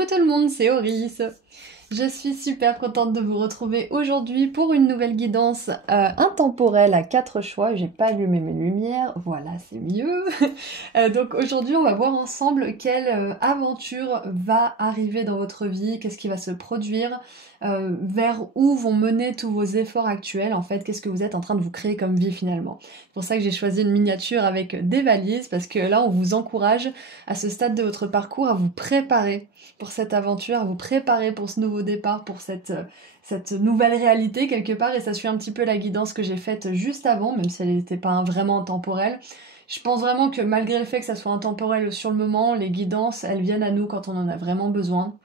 Coucou tout le monde, c'est Oris. Je suis super contente de vous retrouver aujourd'hui pour une nouvelle guidance intemporelle à 4 choix. J'ai pas allumé mes lumières, voilà, c'est mieux. Donc aujourd'hui, on va voir ensemble quelle aventure va arriver dans votre vie, qu'est-ce qui va se produire, vers où vont mener tous vos efforts actuels, en fait, qu'est-ce que vous êtes en train de vous créer comme vie finalement. C'est pour ça que j'ai choisi une miniature avec des valises, parce que là, on vous encourage à ce stade de votre parcours à vous préparer pour cette aventure, à vous préparer pour ce nouveau départ, pour cette nouvelle réalité quelque part, et ça suit un petit peu la guidance que j'ai faite juste avant, même si elle n'était pas vraiment intemporelle. Je pense vraiment que malgré le fait que ça soit intemporel sur le moment, les guidances, elles viennent à nous quand on en a vraiment besoin.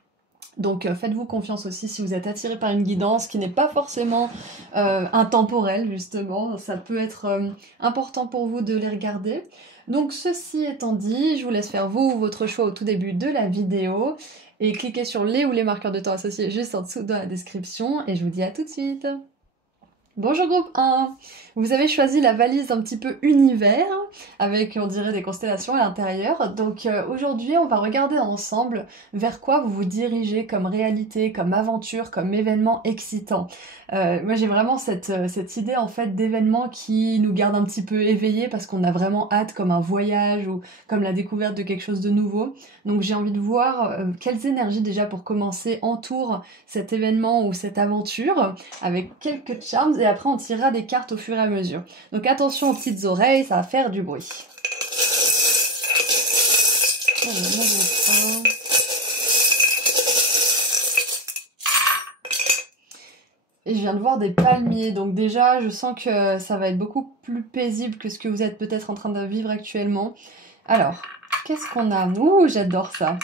Donc faites-vous confiance aussi si vous êtes attiré par une guidance qui n'est pas forcément intemporelle justement, ça peut être important pour vous de les regarder. Donc ceci étant dit, je vous laisse faire vous ou votre choix au tout début de la vidéo et cliquez sur les ou les marqueurs de temps associés juste en dessous dans la description et je vous dis à tout de suite. Bonjour groupe 1. Vous avez choisi la valise un petit peu univers, avec on dirait des constellations à l'intérieur. Donc aujourd'hui on va regarder ensemble vers quoi vous vous dirigez comme réalité, comme aventure, comme événement excitant. Moi j'ai vraiment cette idée en fait d'événements qui nous gardent un petit peu éveillés parce qu'on a vraiment hâte comme un voyage ou comme la découverte de quelque chose de nouveau. Donc j'ai envie de voir quelles énergies déjà pour commencer entourent cet événement ou cette aventure avec quelques charms et après on tirera des cartes au fur et à mesure. Donc attention aux petites oreilles, ça va faire du bruit. Et je viens de voir des palmiers, donc déjà je sens que ça va être beaucoup plus paisible que ce que vous êtes peut-être en train de vivre actuellement. Alors, qu'est-ce qu'on a? Ouh, j'adore ça.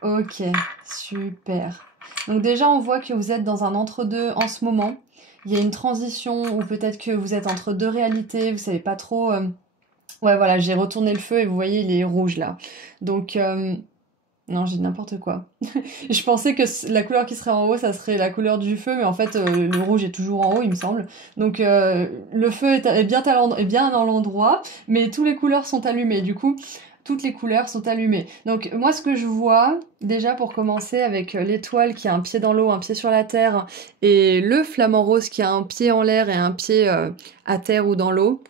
Ok, super. Donc déjà on voit que vous êtes dans un entre-deux en ce moment. Il y a une transition ou peut-être que vous êtes entre deux réalités, vous savez pas trop... Ouais voilà, j'ai retourné le feu et vous voyez il est rouge là. Donc... Non, j'ai dit n'importe quoi. Je pensais que la couleur qui serait en haut, ça serait la couleur du feu, mais en fait, le rouge est toujours en haut, il me semble. Donc, le feu est bien à l'endroit, mais toutes les couleurs sont allumées. Du coup, toutes les couleurs sont allumées. Donc, moi, ce que je vois, déjà pour commencer, avec l'étoile qui a un pied dans l'eau, un pied sur la terre, et le flamant rose qui a un pied en l'air et un pied à terre ou dans l'eau,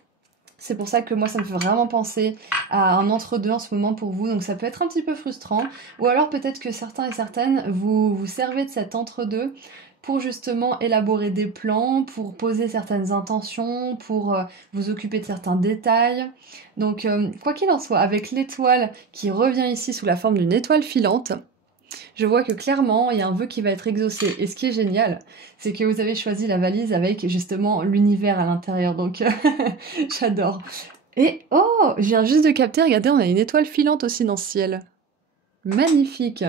c'est pour ça que moi ça me fait vraiment penser à un entre-deux en ce moment pour vous, donc ça peut être un petit peu frustrant, ou alors peut-être que certains et certaines vous servez de cet entre-deux pour justement élaborer des plans, pour poser certaines intentions, pour vous occuper de certains détails. Donc quoi qu'il en soit, avec l'étoile qui revient ici sous la forme d'une étoile filante, je vois que clairement, il y a un vœu qui va être exaucé. Et ce qui est génial, c'est que vous avez choisi la valise avec justement l'univers à l'intérieur. Donc, j'adore. Et oh, je viens juste de capter, regardez, on a une étoile filante aussi dans ce ciel. Magnifique.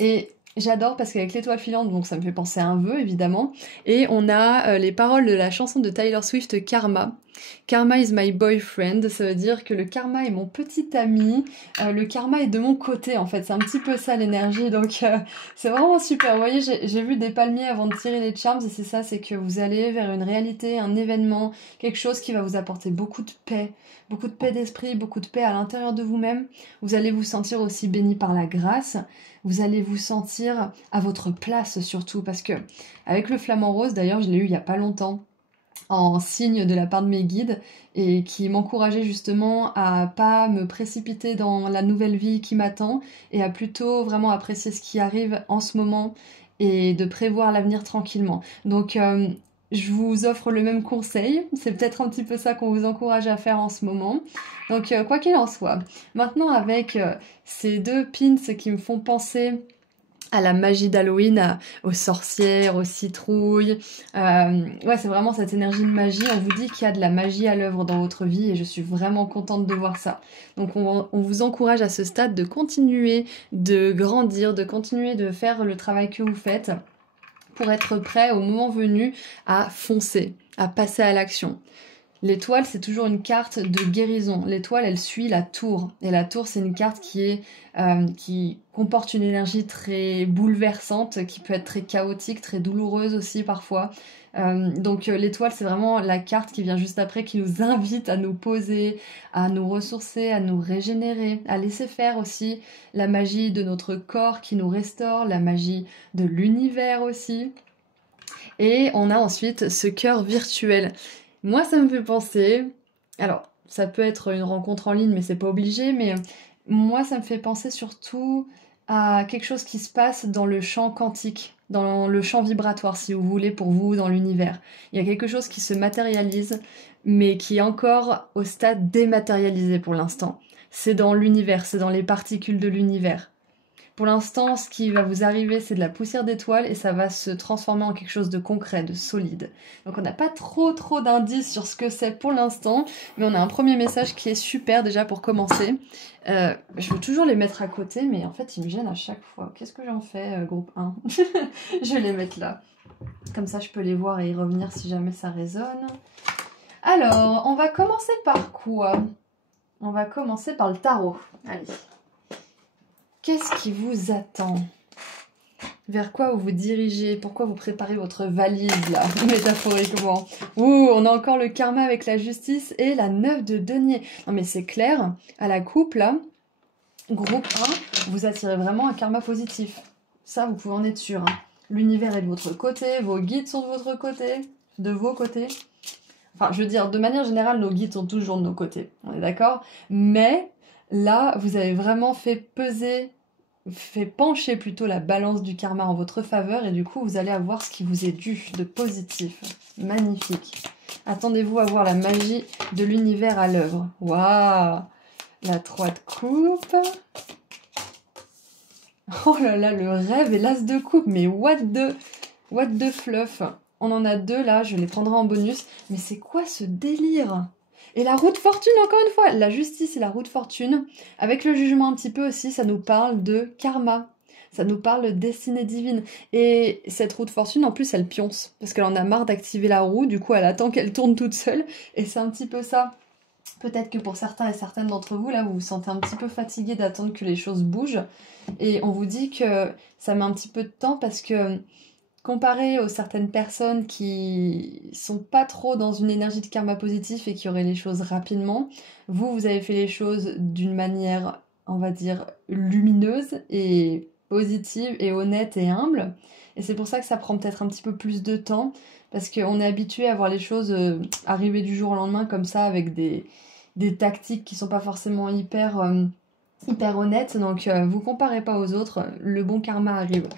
Et j'adore parce qu'avec l'étoile filante, donc ça me fait penser à un vœu évidemment. Et on a les paroles de la chanson de Taylor Swift, Karma. Karma is my boyfriend, ça veut dire que le karma est mon petit ami, le karma est de mon côté en fait, c'est un petit peu ça l'énergie, donc c'est vraiment super. Vous voyez, j'ai vu des palmiers avant de tirer les charms et c'est ça, c'est que vous allez vers une réalité, un événement, quelque chose qui va vous apporter beaucoup de paix d'esprit, beaucoup de paix à l'intérieur de vous-même. Vous allez vous sentir aussi béni par la grâce, vous allez vous sentir à votre place surtout, parce que avec le flamant rose, d'ailleurs je l'ai eu il y a pas longtemps, en signe de la part de mes guides et qui m'encourageaient justement à pas me précipiter dans la nouvelle vie qui m'attend et à plutôt vraiment apprécier ce qui arrive en ce moment et de prévoir l'avenir tranquillement. Donc je vous offre le même conseil, c'est peut-être un petit peu ça qu'on vous encourage à faire en ce moment. Donc quoi qu'il en soit, maintenant avec ces deux pins qui me font penser à la magie d'Halloween, aux sorcières, aux citrouilles. Ouais, c'est vraiment cette énergie de magie. On vous dit qu'il y a de la magie à l'œuvre dans votre vie et je suis vraiment contente de voir ça. Donc on vous encourage à ce stade de continuer de grandir, de continuer de faire le travail que vous faites pour être prêt au moment venu à foncer, à passer à l'action. L'étoile, c'est toujours une carte de guérison. L'étoile, elle suit la tour. Et la tour, c'est une carte qui comporte une énergie très bouleversante, qui peut être très chaotique, très douloureuse aussi parfois. Donc l'étoile, c'est vraiment la carte qui vient juste après, qui nous invite à nous poser, à nous ressourcer, à nous régénérer, à laisser faire aussi la magie de notre corps qui nous restaure, la magie de l'univers aussi. Et on a ensuite ce cœur virtuel. Moi, ça me fait penser... Alors, ça peut être une rencontre en ligne, mais c'est pas obligé, mais moi, ça me fait penser surtout à quelque chose qui se passe dans le champ quantique, dans le champ vibratoire, si vous voulez, pour vous, dans l'univers. Il y a quelque chose qui se matérialise, mais qui est encore au stade dématérialisé pour l'instant. C'est dans l'univers, c'est dans les particules de l'univers. Pour l'instant, ce qui va vous arriver, c'est de la poussière d'étoiles et ça va se transformer en quelque chose de concret, de solide. Donc on n'a pas trop d'indices sur ce que c'est pour l'instant, mais on a un premier message qui est super déjà pour commencer. Je veux toujours les mettre à côté, mais en fait ils me gênent à chaque fois. Qu'est-ce que j'en fais, groupe 1? Je vais les mettre là. Comme ça je peux les voir et y revenir si jamais ça résonne. Alors, on va commencer par quoi? On va commencer par le tarot. Allez. Qu'est-ce qui vous attend? Vers quoi vous vous dirigez? Pourquoi vous préparez votre valise, là, métaphoriquement? Ouh, on a encore le karma avec la justice et la 9 de denier. Non mais c'est clair, à la coupe, là, groupe 1, vous attirez vraiment un karma positif. Ça, vous pouvez en être sûr. Hein. L'univers est de votre côté, vos guides sont de votre côté, de vos côtés. Enfin, je veux dire, de manière générale, nos guides sont toujours de nos côtés, on est d'accord? Mais... là, vous avez vraiment fait pencher plutôt la balance du karma en votre faveur et du coup, vous allez avoir ce qui vous est dû de positif. Magnifique. Attendez-vous à voir la magie de l'univers à l'œuvre. Waouh! La 3 de coupe. Oh là là, le rêve et l'as de coupe. Mais what the fluff. On en a 2 là, je les prendrai en bonus. Mais c'est quoi ce délire? Et la roue de fortune, encore une fois, la justice et la roue de fortune, avec le jugement un petit peu aussi, ça nous parle de karma, ça nous parle de destinée divine. Et cette roue de fortune, en plus, elle pionce, parce qu'elle en a marre d'activer la roue, du coup, elle attend qu'elle tourne toute seule, et c'est un petit peu ça. Peut-être que pour certains et certaines d'entre vous, là, vous vous sentez un petit peu fatigué d'attendre que les choses bougent, et on vous dit que ça met un petit peu de temps, parce que... comparé aux certaines personnes qui sont pas trop dans une énergie de karma positif et qui auraient les choses rapidement, vous avez fait les choses d'une manière, on va dire, lumineuse et positive et honnête et humble. Et c'est pour ça que ça prend peut-être un petit peu plus de temps, parce qu'on est habitué à voir les choses arriver du jour au lendemain comme ça, avec des tactiques qui sont pas forcément hyper honnêtes. Donc vous comparez pas aux autres, le bon karma arrive.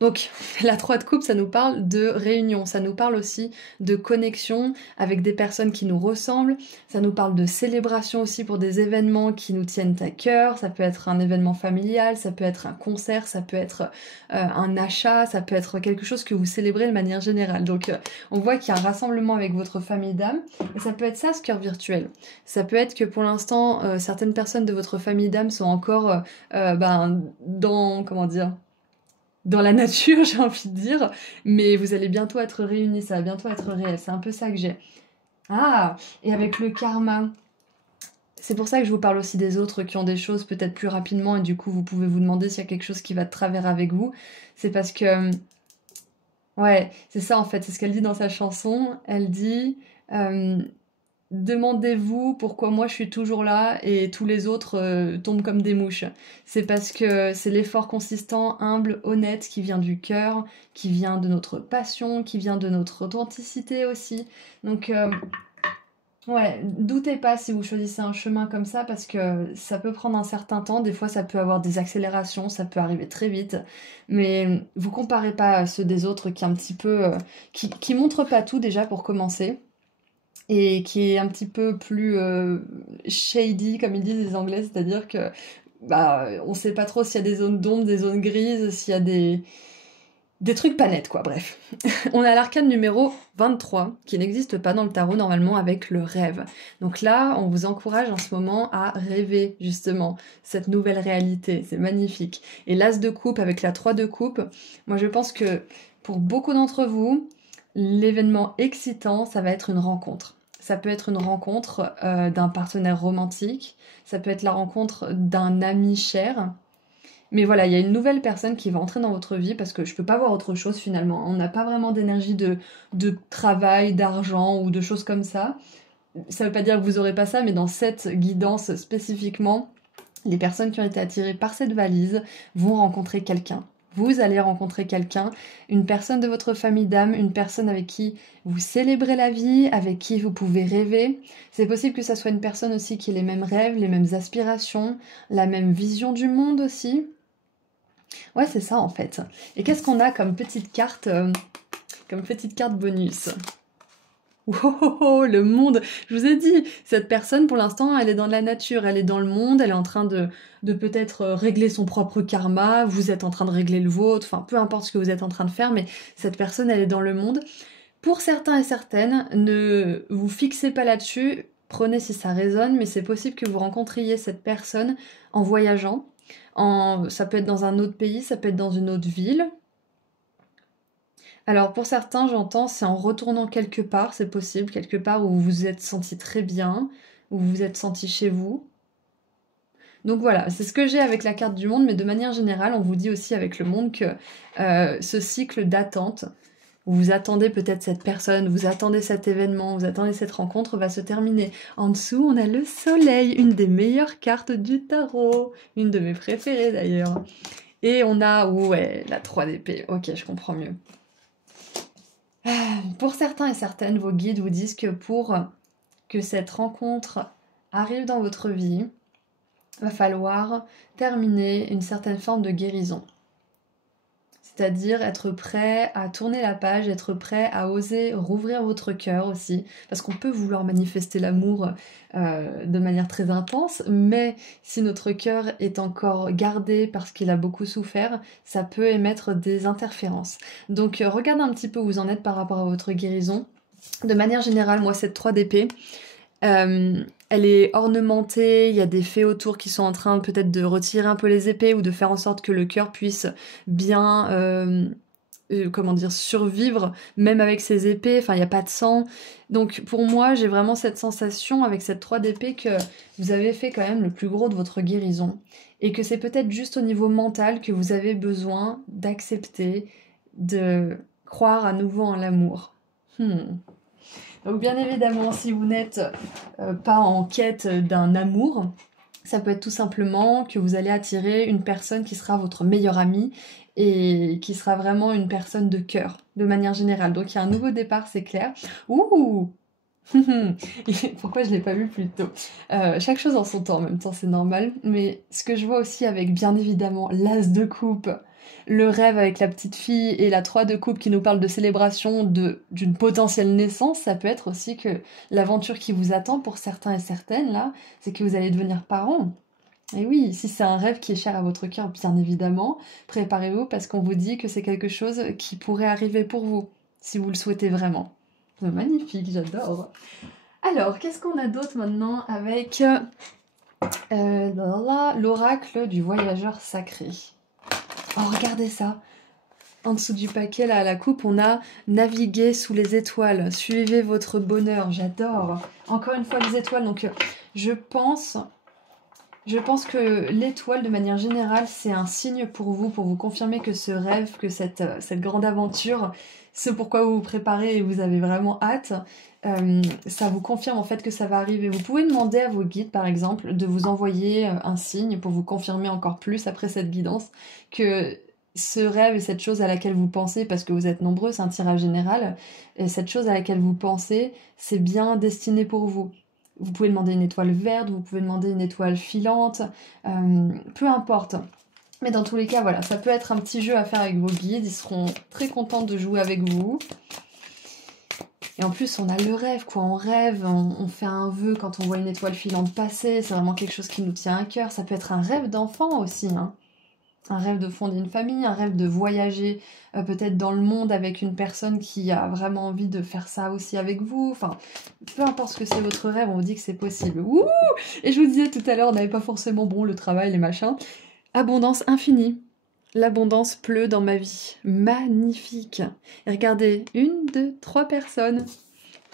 Donc, la 3 de coupe, ça nous parle de réunion, ça nous parle aussi de connexion avec des personnes qui nous ressemblent, ça nous parle de célébration aussi pour des événements qui nous tiennent à cœur, ça peut être un événement familial, ça peut être un concert, ça peut être un achat, ça peut être quelque chose que vous célébrez de manière générale. Donc, on voit qu'il y a un rassemblement avec votre famille d'âme, et ça peut être ça, ce cœur virtuel. Ça peut être que pour l'instant, certaines personnes de votre famille d'âme sont encore dans, comment dire, dans la nature, j'ai envie de dire, mais vous allez bientôt être réunis, ça va bientôt être réel, c'est un peu ça que j'ai. Ah, et avec le karma, c'est pour ça que je vous parle aussi des autres qui ont des choses peut-être plus rapidement, et du coup vous pouvez vous demander s'il y a quelque chose qui va de travers avec vous, c'est parce que, ouais, c'est ça en fait, c'est ce qu'elle dit dans sa chanson, elle dit... demandez-vous pourquoi moi je suis toujours là et tous les autres tombent comme des mouches. C'est parce que c'est l'effort consistant, humble, honnête, qui vient du cœur, qui vient de notre passion, qui vient de notre authenticité aussi. Donc, ouais, doutez pas si vous choisissez un chemin comme ça, parce que ça peut prendre un certain temps, des fois ça peut avoir des accélérations, ça peut arriver très vite, mais vous comparez pas à ceux des autres qui est un petit peu... qui montrent pas tout déjà pour commencer, et qui est un petit peu plus shady, comme ils disent les Anglais, c'est-à-dire que on sait pas trop s'il y a des zones d'ombre, des zones grises, s'il y a des trucs pas nets, quoi, bref. On a l'arcane numéro 23, qui n'existe pas dans le tarot normalement, avec le rêve. Donc là, on vous encourage en ce moment à rêver, justement, cette nouvelle réalité, c'est magnifique. Et l'as de coupe avec la 3 de coupe, moi je pense que pour beaucoup d'entre vous, l'événement excitant, ça va être une rencontre. Ça peut être une rencontre d'un partenaire romantique, ça peut être la rencontre d'un ami cher. Mais voilà, il y a une nouvelle personne qui va entrer dans votre vie parce que je peux pas voir autre chose finalement. On n'a pas vraiment d'énergie de travail, d'argent ou de choses comme ça. Ça veut pas dire que vous aurez pas ça, mais dans cette guidance spécifiquement, les personnes qui ont été attirées par cette valise vont rencontrer quelqu'un. Vous allez rencontrer quelqu'un, une personne de votre famille d'âme, une personne avec qui vous célébrez la vie, avec qui vous pouvez rêver. C'est possible que ça soit une personne aussi qui ait les mêmes rêves, les mêmes aspirations, la même vision du monde aussi. Ouais, c'est ça en fait. Et qu'est-ce qu'on a comme petite carte bonus? Oh, oh, oh, le monde! Je vous ai dit, cette personne, pour l'instant, elle est dans la nature, elle est dans le monde, elle est en train de peut-être régler son propre karma, vous êtes en train de régler le vôtre, enfin, peu importe ce que vous êtes en train de faire, mais cette personne, elle est dans le monde. Pour certains et certaines, ne vous fixez pas là-dessus, prenez si ça résonne, mais c'est possible que vous rencontriez cette personne en voyageant. Ça peut être dans un autre pays, ça peut être dans une autre ville. Alors pour certains, j'entends, c'est en retournant quelque part, c'est possible, quelque part où vous vous êtes senti très bien, où vous vous êtes senti chez vous. Donc voilà, c'est ce que j'ai avec la carte du monde, mais de manière générale, on vous dit aussi avec le monde que ce cycle d'attente, où vous attendez peut-être cette personne, vous attendez cet événement, vous attendez cette rencontre, va se terminer. En dessous, on a le soleil, une des meilleures cartes du tarot, une de mes préférées d'ailleurs. Et on a, ouais, la 3 d'épée, ok, je comprends mieux. Pour certains et certaines, vos guides vous disent que pour que cette rencontre arrive dans votre vie, va falloir terminer une certaine forme de guérison. C'est-à-dire être prêt à tourner la page, être prêt à oser rouvrir votre cœur aussi, parce qu'on peut vouloir manifester l'amour de manière très intense, mais si notre cœur est encore gardé parce qu'il a beaucoup souffert, ça peut émettre des interférences. Donc regardez un petit peu où vous en êtes par rapport à votre guérison. De manière générale, moi cette 3 d'épée, elle est ornementée, il y a des fées autour qui sont en train peut-être de retirer un peu les épées ou de faire en sorte que le cœur puisse bien, survivre même avec ses épées, enfin il n'y a pas de sang. Donc pour moi j'ai vraiment cette sensation avec cette 3 d'épée que vous avez fait quand même le plus gros de votre guérison et que c'est peut-être juste au niveau mental que vous avez besoin d'accepter, de croire à nouveau en l'amour. Donc bien évidemment, si vous n'êtes pas en quête d'un amour, ça peut être tout simplement que vous allez attirer une personne qui sera votre meilleure amie et qui sera vraiment une personne de cœur, de manière générale. Donc il y a un nouveau départ, c'est clair. Ouh! Pourquoi je l'ai pas vu plus tôt? Chaque chose en son temps, en même temps, c'est normal. Mais ce que je vois aussi avec, bien évidemment, l'as de coupe, le rêve avec la petite fille et la 3 de coupe qui nous parle de célébration d'une potentielle naissance, ça peut être aussi que l'aventure qui vous attend pour certains et certaines, là, c'est que vous allez devenir parents. Et oui, si c'est un rêve qui est cher à votre cœur, bien évidemment, préparez-vous parce qu'on vous dit que c'est quelque chose qui pourrait arriver pour vous, si vous le souhaitez vraiment. C'est magnifique, j'adore. Alors, qu'est-ce qu'on a d'autre maintenant avec l'oracle du voyageur sacré? Oh, regardez ça. En dessous du paquet, là, à la coupe, on a naviguer sous les étoiles. Suivez votre bonheur. J'adore. Encore une fois, les étoiles. Donc, je pense que l'étoile, de manière générale, c'est un signe pour vous confirmer que ce rêve, que cette grande aventure, ce pourquoi vous vous préparez et vous avez vraiment hâte, ça vous confirme en fait que ça va arriver. Vous pouvez demander à vos guides, par exemple, de vous envoyer un signe pour vous confirmer encore plus après cette guidance que ce rêve et cette chose à laquelle vous pensez, parce que vous êtes nombreux, c'est un tirage général, et cette chose à laquelle vous pensez, c'est bien destiné pour vous. Vous pouvez demander une étoile verte, vous pouvez demander une étoile filante, peu importe. Mais dans tous les cas, voilà, ça peut être un petit jeu à faire avec vos guides, ils seront très contents de jouer avec vous. Et en plus, on a le rêve, quoi. On rêve, on fait un vœu quand on voit une étoile filante passer. C'est vraiment quelque chose qui nous tient à cœur. Ça peut être un rêve d'enfant aussi, hein. Un rêve de fonder une famille, un rêve de voyager peut-être dans le monde avec une personne qui a vraiment envie de faire ça aussi avec vous. Enfin, peu importe ce que c'est votre rêve, on vous dit que c'est possible. Ouh! Et je vous disais tout à l'heure, on n'avait pas forcément le travail, les machins. Abondance infinie. L'abondance pleut dans ma vie. Magnifique. Et regardez, 1, 2, 3 personnes.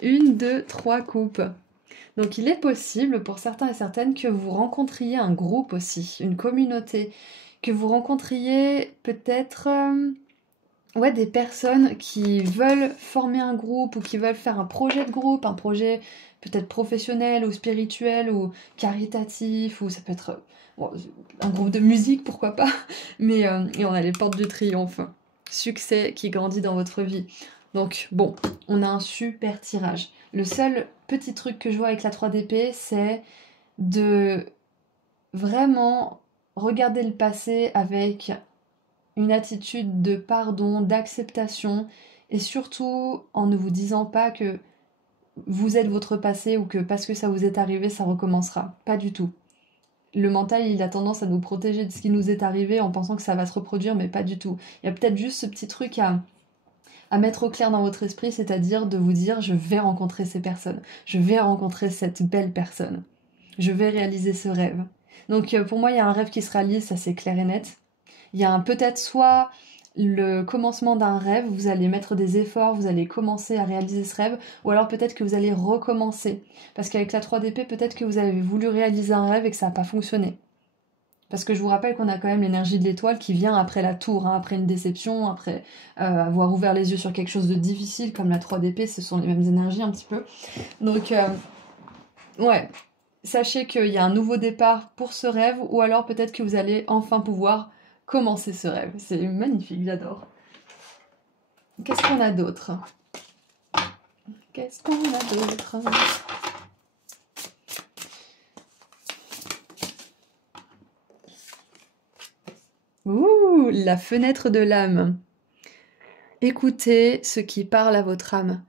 Une, deux, trois coupes. Donc il est possible pour certains et certaines que vous rencontriez un groupe aussi, une communauté, que vous rencontriez peut-être ouais, des personnes qui veulent former un groupe ou qui veulent faire un projet de groupe, un projet peut-être professionnel ou spirituel ou caritatif, ou ça peut être bon, un groupe de musique, pourquoi pas, mais et on a les portes du triomphe. Succès qui grandit dans votre vie. Donc bon, on a un super tirage. Le seul petit truc que je vois avec la 3DP, c'est de vraiment regarder le passé avec une attitude de pardon, d'acceptation, et surtout en ne vous disant pas que vous êtes votre passé ou que parce que ça vous est arrivé, ça recommencera. Pas du tout. Le mental, il a tendance à nous protéger de ce qui nous est arrivé en pensant que ça va se reproduire, mais pas du tout. Il y a peut-être juste ce petit truc à mettre au clair dans votre esprit, c'est-à-dire de vous dire je vais rencontrer ces personnes, je vais rencontrer cette belle personne, je vais réaliser ce rêve. Donc pour moi, il y a un rêve qui se réalise, ça c'est clair et net. Il y a peut-être soit le commencement d'un rêve, vous allez mettre des efforts, vous allez commencer à réaliser ce rêve, ou alors peut-être que vous allez recommencer. Parce qu'avec la 3DP, peut-être que vous avez voulu réaliser un rêve et que ça n'a pas fonctionné. Parce que je vous rappelle qu'on a quand même l'énergie de l'étoile qui vient après la tour, hein, après une déception, après avoir ouvert les yeux sur quelque chose de difficile comme la 3DP, ce sont les mêmes énergies un petit peu. Donc, ouais, sachez qu'il y a un nouveau départ pour ce rêve, ou alors peut-être que vous allez enfin pouvoir commencer ce rêve. C'est magnifique, j'adore. Qu'est-ce qu'on a d'autre? Qu'est-ce qu'on a d'autre? Ouh, la fenêtre de l'âme. Écoutez ce qui parle à votre âme.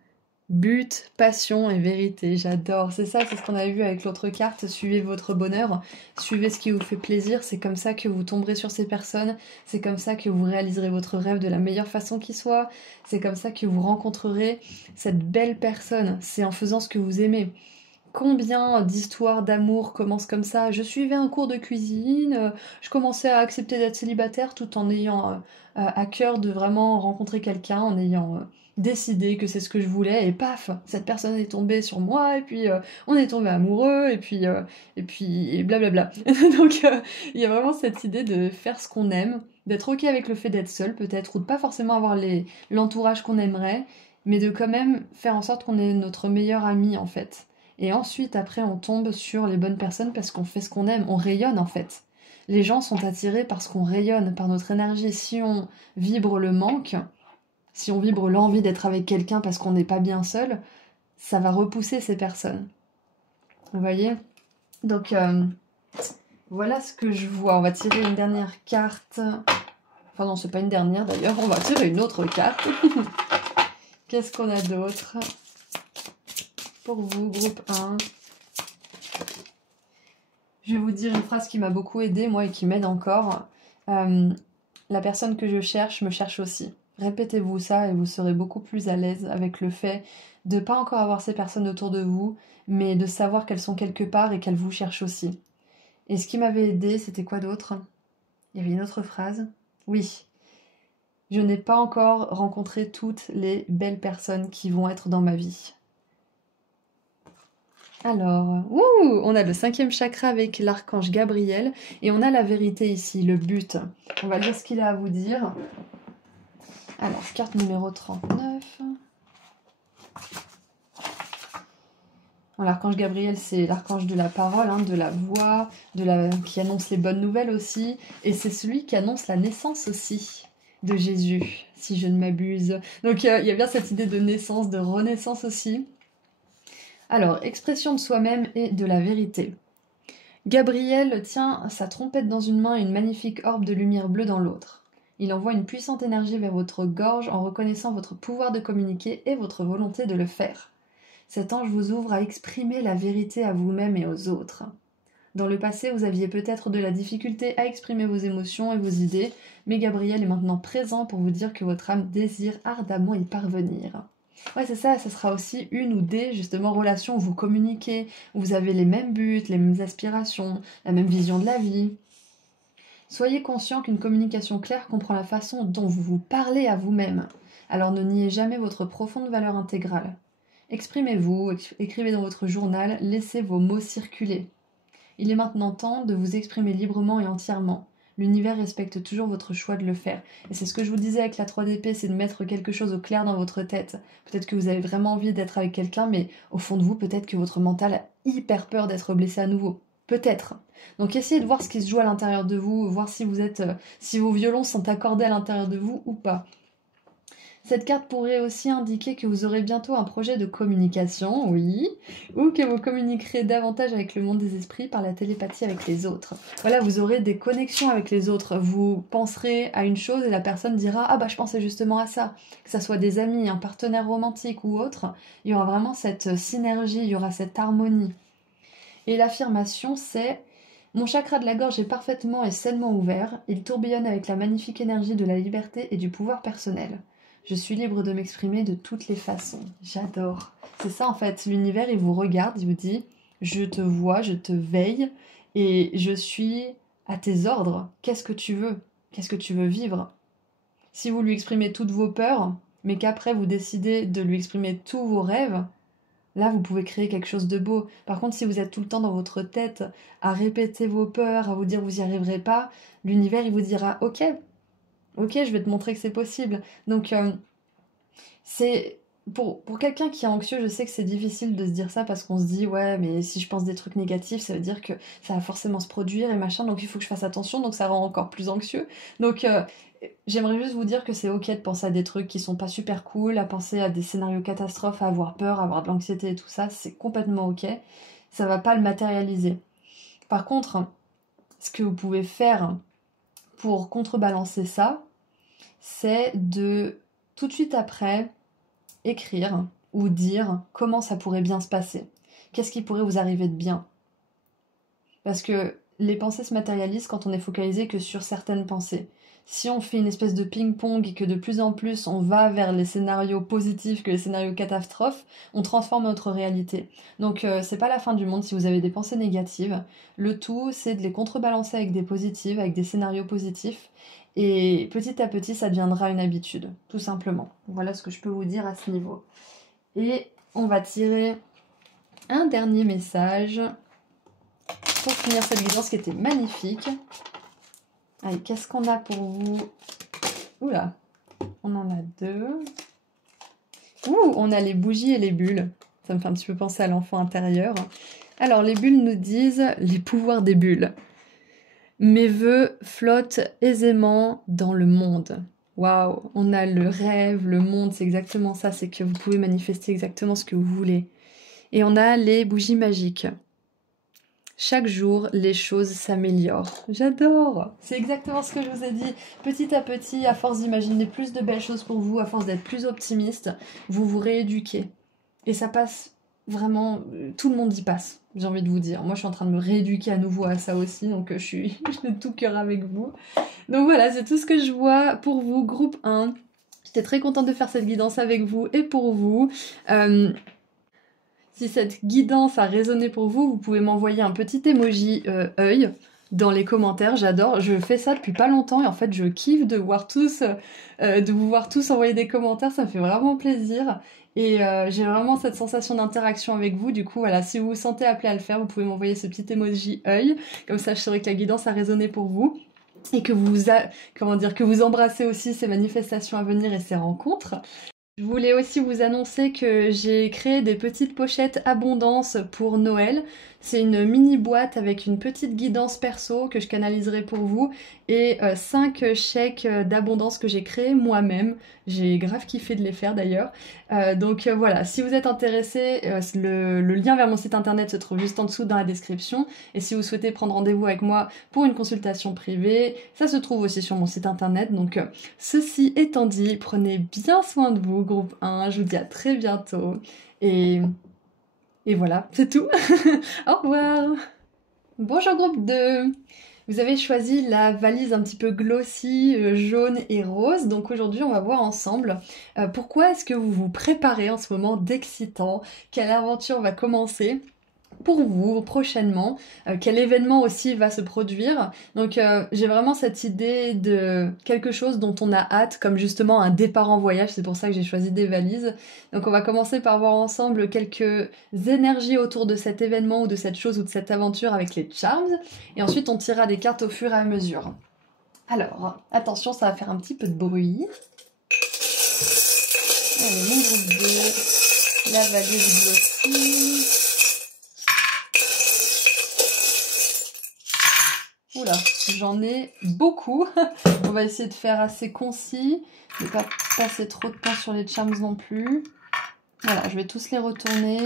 But, passion et vérité, j'adore. C'est ça, c'est ce qu'on avait vu avec l'autre carte. Suivez votre bonheur, suivez ce qui vous fait plaisir. C'est comme ça que vous tomberez sur ces personnes. C'est comme ça que vous réaliserez votre rêve de la meilleure façon qui soit. C'est comme ça que vous rencontrerez cette belle personne. C'est en faisant ce que vous aimez. Combien d'histoires d'amour commencent comme ça? Je suivais un cours de cuisine, je commençais à accepter d'être célibataire tout en ayant à cœur de vraiment rencontrer quelqu'un, en ayant décidé que c'est ce que je voulais, et paf, cette personne est tombée sur moi, et puis on est tombé amoureux, et blablabla. Donc il y a vraiment cette idée de faire ce qu'on aime, d'être ok avec le fait d'être seul peut-être, ou de pas forcément avoir l'entourage qu'on aimerait, mais de quand même faire en sorte qu'on est notre meilleur ami en fait. Et ensuite, après, on tombe sur les bonnes personnes parce qu'on fait ce qu'on aime, on rayonne en fait. Les gens sont attirés parce qu'on rayonne, par notre énergie. Si on vibre le manque, si on vibre l'envie d'être avec quelqu'un parce qu'on n'est pas bien seul, ça va repousser ces personnes. Vous voyez? Donc, voilà ce que je vois. On va tirer une dernière carte. Enfin non, c'est pas une dernière d'ailleurs, on va tirer une autre carte. Qu'est-ce qu'on a d'autre pour vous, groupe 1? Je vais vous dire une phrase qui m'a beaucoup aidée, moi, et qui m'aide encore. La personne que je cherche me cherche aussi. Répétez-vous ça et vous serez beaucoup plus à l'aise avec le fait de ne pas encore avoir ces personnes autour de vous, mais de savoir qu'elles sont quelque part et qu'elles vous cherchent aussi. Et ce qui m'avait aidée, c'était quoi d'autre? Il y avait une autre phrase. Oui. Je n'ai pas encore rencontré toutes les belles personnes qui vont être dans ma vie. Alors, on a le 5e chakra avec l'archange Gabriel et on a la vérité ici, le but. On va lire ce qu'il a à vous dire. Alors, carte numéro 39. L'archange Gabriel, c'est l'archange de la parole, hein, de la voix, qui annonce les bonnes nouvelles aussi. Et c'est celui qui annonce la naissance aussi de Jésus, si je ne m'abuse. Donc, il y a bien cette idée de naissance, de renaissance aussi. Alors, expression de soi-même et de la vérité. Gabriel tient sa trompette dans une main et une magnifique orbe de lumière bleue dans l'autre. Il envoie une puissante énergie vers votre gorge en reconnaissant votre pouvoir de communiquer et votre volonté de le faire. Cet ange vous ouvre à exprimer la vérité à vous-même et aux autres. Dans le passé, vous aviez peut-être de la difficulté à exprimer vos émotions et vos idées, mais Gabriel est maintenant présent pour vous dire que votre âme désire ardemment y parvenir. Ouais, c'est ça, ça sera aussi une ou des, justement, relations où vous communiquez, où vous avez les mêmes buts, les mêmes aspirations, la même vision de la vie. Soyez conscient qu'une communication claire comprend la façon dont vous vous parlez à vous-même. Alors ne niez jamais votre profonde valeur intégrale. Exprimez-vous, écrivez dans votre journal, laissez vos mots circuler. Il est maintenant temps de vous exprimer librement et entièrement. L'univers respecte toujours votre choix de le faire. Et c'est ce que je vous disais avec la 3DP, c'est de mettre quelque chose au clair dans votre tête. Peut-être que vous avez vraiment envie d'être avec quelqu'un, mais au fond de vous, peut-être que votre mental a hyper peur d'être blessé à nouveau. Peut-être. Donc essayez de voir ce qui se joue à l'intérieur de vous, voir si si vos violons sont accordés à l'intérieur de vous ou pas. Cette carte pourrait aussi indiquer que vous aurez bientôt un projet de communication, oui, ou que vous communiquerez davantage avec le monde des esprits par la télépathie avec les autres. Voilà, vous aurez des connexions avec les autres. Vous penserez à une chose et la personne dira « Ah bah je pensais justement à ça ». Que ça soit des amis, un partenaire romantique ou autre, il y aura vraiment cette synergie, il y aura cette harmonie. Et l'affirmation c'est « Mon chakra de la gorge est parfaitement et sainement ouvert. Il tourbillonne avec la magnifique énergie de la liberté et du pouvoir personnel. » Je suis libre de m'exprimer de toutes les façons. J'adore. C'est ça en fait, l'univers il vous regarde, il vous dit je te vois, je te veille et je suis à tes ordres. Qu'est-ce que tu veux? Qu'est-ce que tu veux vivre? Si vous lui exprimez toutes vos peurs, mais qu'après vous décidez de lui exprimer tous vos rêves, là vous pouvez créer quelque chose de beau. Par contre, si vous êtes tout le temps dans votre tête à répéter vos peurs, à vous dire vous n'y arriverez pas, l'univers il vous dira ok, je vais te montrer que c'est possible. Donc, c'est pour quelqu'un qui est anxieux, je sais que c'est difficile de se dire ça parce qu'on se dit ouais, mais si je pense des trucs négatifs, ça veut dire que ça va forcément se produire et machin, donc il faut que je fasse attention, donc ça rend encore plus anxieux. Donc, j'aimerais juste vous dire que c'est ok de penser à des trucs qui sont pas super cool, à penser à des scénarios catastrophes, à avoir peur, à avoir de l'anxiété et tout ça, c'est complètement ok. Ça va pas le matérialiser. Par contre, ce que vous pouvez faire pour contrebalancer ça, c'est de tout de suite après écrire ou dire comment ça pourrait bien se passer. Qu'est-ce qui pourrait vous arriver de bien? Parce que les pensées se matérialisent quand on est focalisé que sur certaines pensées. Si on fait une espèce de ping-pong et que de plus en plus on va vers les scénarios positifs que les scénarios catastrophes, on transforme notre réalité. Donc c'est pas la fin du monde si vous avez des pensées négatives. Le tout c'est de les contrebalancer avec des positives, avec des scénarios positifs. Et petit à petit ça deviendra une habitude, tout simplement. Voilà ce que je peux vous dire à ce niveau. Et on va tirer un dernier message pour finir cette guidance qui était magnifique. Allez, qu'est-ce qu'on a pour vous? Oula, on en a deux. Ouh, on a les bougies et les bulles. Ça me fait un petit peu penser à l'enfant intérieur. Alors, les bulles nous disent les pouvoirs des bulles. Mes vœux flottent aisément dans le monde. Waouh, on a le rêve, le monde, c'est exactement ça. C'est que vous pouvez manifester exactement ce que vous voulez. Et on a les bougies magiques. Chaque jour, les choses s'améliorent. J'adore! C'est exactement ce que je vous ai dit. Petit à petit, à force d'imaginer plus de belles choses pour vous, à force d'être plus optimiste, vous vous rééduquez. Et ça passe vraiment... Tout le monde y passe, j'ai envie de vous dire. Moi, je suis en train de me rééduquer à nouveau à ça aussi, donc je suis de tout cœur avec vous. Donc voilà, c'est tout ce que je vois pour vous, groupe 1. J'étais très contente de faire cette guidance avec vous et pour vous. Si cette guidance a résonné pour vous, vous pouvez m'envoyer un petit emoji œil dans les commentaires. J'adore, je fais ça depuis pas longtemps et en fait je kiffe de vous voir tous envoyer des commentaires, ça me fait vraiment plaisir. Et j'ai vraiment cette sensation d'interaction avec vous. Du coup, voilà, si vous vous sentez appelé à le faire, vous pouvez m'envoyer ce petit emoji œil. Comme ça, je saurai que la guidance a résonné pour vous. Et que vous embrassez aussi ces manifestations à venir et ces rencontres. Je voulais aussi vous annoncer que j'ai créé des petites pochettes abondance pour Noël. C'est une mini boîte avec une petite guidance perso que je canaliserai pour vous et 5 chèques d'abondance que j'ai créés moi-même. J'ai grave kiffé de les faire d'ailleurs. Donc voilà, si vous êtes intéressé, le lien vers mon site internet se trouve juste en dessous dans la description. Et si vous souhaitez prendre rendez-vous avec moi pour une consultation privée, ça se trouve aussi sur mon site internet. Donc ceci étant dit, prenez bien soin de vous, groupe 1. Je vous dis à très bientôt. Et voilà, c'est tout. Au revoir. Bonjour groupe 2. Vous avez choisi la valise un petit peu glossy, jaune et rose. Donc aujourd'hui, on va voir ensemble pourquoi est-ce que vous vous préparez en ce moment d'excitant. Quelle aventure va commencer? pour vous prochainement, quel événement aussi va se produire. Donc j'ai vraiment cette idée de quelque chose dont on a hâte, comme justement un départ en voyage, c'est pour ça que j'ai choisi des valises. Donc on va commencer par voir ensemble quelques énergies autour de cet événement ou de cette chose ou de cette aventure avec les charms, et ensuite on tirera des cartes au fur et à mesure. Alors, attention, ça va faire un petit peu de bruit. Allez, mon groupe 2, la valise aussi. Oula, j'en ai beaucoup. On va essayer de faire assez concis, ne pas passer trop de temps sur les charms non plus. Voilà, je vais tous les retourner.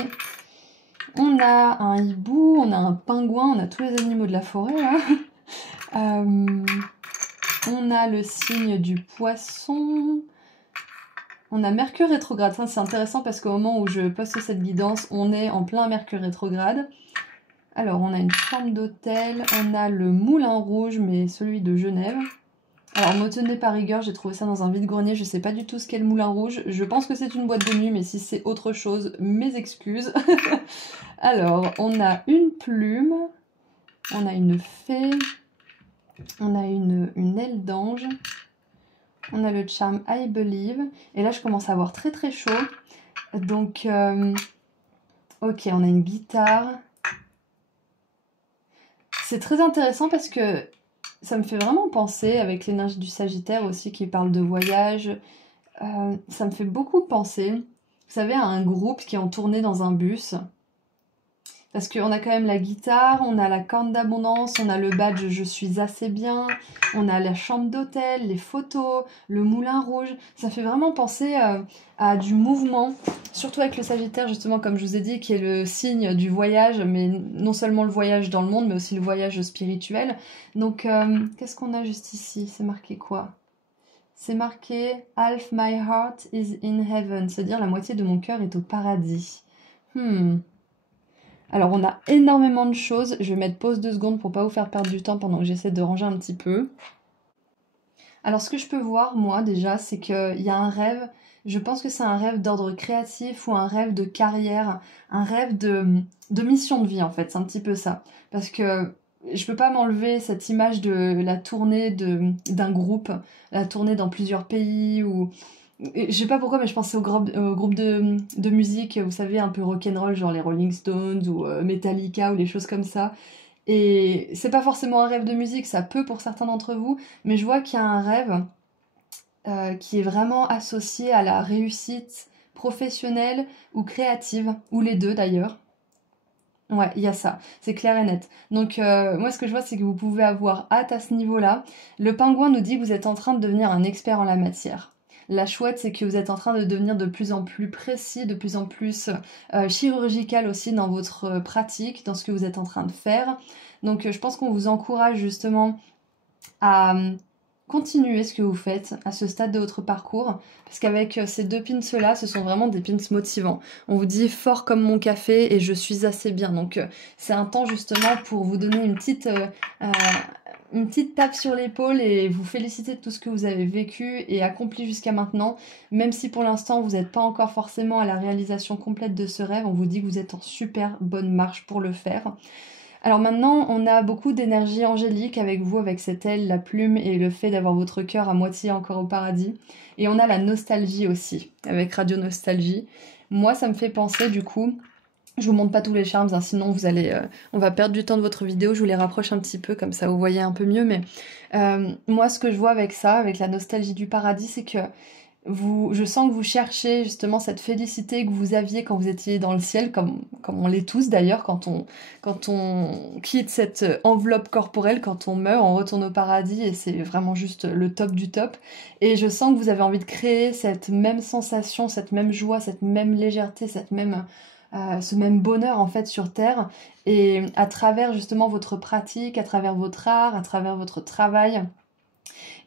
On a un hibou, on a un pingouin, on a tous les animaux de la forêt là. On a le signe du poisson. On a Mercure rétrograde. Ça, c'est intéressant parce qu'au moment où je poste cette guidance, on est en plein Mercure rétrograde. Alors, on a une chambre d'hôtel. On a le Moulin Rouge, mais celui de Genève. Alors, me tenez par rigueur, j'ai trouvé ça dans un vide-grenier. Je sais pas du tout ce qu'est le Moulin Rouge. Je pense que c'est une boîte de nuit, mais si c'est autre chose, mes excuses. Alors, on a une plume. On a une fée. On a une aile d'ange. On a le charm I Believe. Et là, je commence à avoir très très chaud. Donc, ok, on a une guitare. C'est très intéressant parce que ça me fait vraiment penser, avec l'énergie du Sagittaire aussi qui parle de voyage, ça me fait beaucoup penser, vous savez, à un groupe qui est en tournée dans un bus. Parce qu'on a quand même la guitare, on a la corne d'abondance, on a le badge je suis assez bien, on a la chambre d'hôtel, les photos, le moulin rouge. Ça fait vraiment penser à du mouvement, surtout avec le Sagittaire justement comme je vous ai dit, qui est le signe du voyage, mais non seulement le voyage dans le monde, mais aussi le voyage spirituel. Donc qu'est-ce qu'on a juste ici? C'est marqué quoi? C'est marqué « Half my heart is in heaven », c'est-à-dire la moitié de mon cœur est au paradis. Alors on a énormément de choses, je vais mettre pause 2 secondes pour pas vous faire perdre du temps pendant que j'essaie de ranger un petit peu. Alors ce que je peux voir moi déjà, c'est qu'il y a un rêve, je pense que c'est un rêve d'ordre créatif ou un rêve de carrière, un rêve de mission de vie en fait, c'est un petit peu ça. Parce que je peux pas m'enlever cette image de la tournée d'un groupe, la tournée dans plusieurs pays ou... Je sais pas pourquoi, mais je pensais au groupe de musique, vous savez, un peu rock'n'roll, genre les Rolling Stones ou Metallica ou les choses comme ça. Et c'est pas forcément un rêve de musique, ça peut pour certains d'entre vous, mais je vois qu'il y a un rêve qui est vraiment associé à la réussite professionnelle ou créative, ou les deux d'ailleurs. Ouais, il y a ça, c'est clair et net. Donc moi ce que je vois c'est que vous pouvez avoir hâte à ce niveau-là. Le pingouin nous dit que vous êtes en train de devenir un expert en la matière. La chouette, c'est que vous êtes en train de devenir de plus en plus précis, de plus en plus chirurgical aussi dans votre pratique, dans ce que vous êtes en train de faire. Donc je pense qu'on vous encourage justement à continuer ce que vous faites à ce stade de votre parcours, parce qu'avec ces 2 pins-là, ce sont vraiment des pins motivants. On vous dit fort comme mon café et je suis assez bien. Donc c'est un temps justement pour vous donner une petite tape sur l'épaule et vous féliciter de tout ce que vous avez vécu et accompli jusqu'à maintenant. Même si pour l'instant vous n'êtes pas encore forcément à la réalisation complète de ce rêve, on vous dit que vous êtes en super bonne marche pour le faire. Alors maintenant, on a beaucoup d'énergie angélique avec vous, avec cette aile, la plume et le fait d'avoir votre cœur à moitié encore au paradis. Et on a la nostalgie aussi, avec Radio Nostalgie. Moi, ça me fait penser du coup... Je vous montre pas tous les charms, hein, sinon vous allez, on va perdre du temps de votre vidéo. Je vous les rapproche un petit peu, comme ça vous voyez un peu mieux. Mais moi, ce que je vois avec ça, avec la nostalgie du paradis, c'est que je sens que vous cherchez justement cette félicité que vous aviez quand vous étiez dans le ciel, comme on l'est tous d'ailleurs, quand on quitte cette enveloppe corporelle, quand on meurt, on retourne au paradis et c'est vraiment juste le top du top. Et je sens que vous avez envie de créer cette même sensation, cette même joie, cette même légèreté, ce même bonheur en fait sur Terre, et à travers justement votre pratique, à travers votre art, à travers votre travail.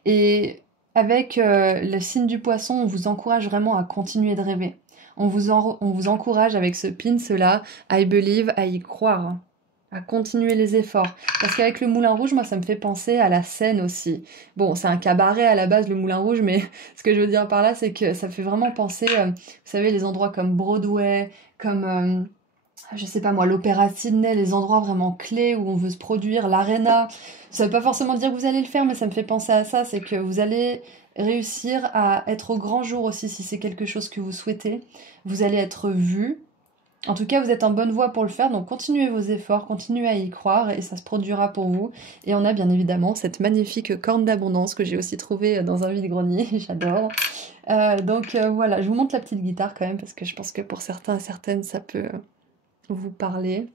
Et avec le signe du poisson, on vous encourage vraiment à continuer de rêver. On vous encourage avec ce pin-là, I believe, à y croire, à continuer les efforts. Parce qu'avec le Moulin Rouge, moi, ça me fait penser à la scène aussi. Bon, c'est un cabaret à la base, le Moulin Rouge, mais ce que je veux dire par là, c'est que ça fait vraiment penser, vous savez, les endroits comme Broadway, comme je sais pas moi, l'Opéra Sydney, les endroits vraiment clés où on veut se produire, l'Arena. Ça veut pas forcément dire que vous allez le faire, mais ça me fait penser à ça, c'est que vous allez réussir à être au grand jour aussi si c'est quelque chose que vous souhaitez. Vous allez être vu. En tout cas, vous êtes en bonne voie pour le faire, donc continuez vos efforts, continuez à y croire et ça se produira pour vous. Et on a bien évidemment cette magnifique corne d'abondance que j'ai aussi trouvée dans un vide-grenier, j'adore. Voilà, je vous montre la petite guitare quand même parce que je pense que pour certains et certaines ça peut vous parler.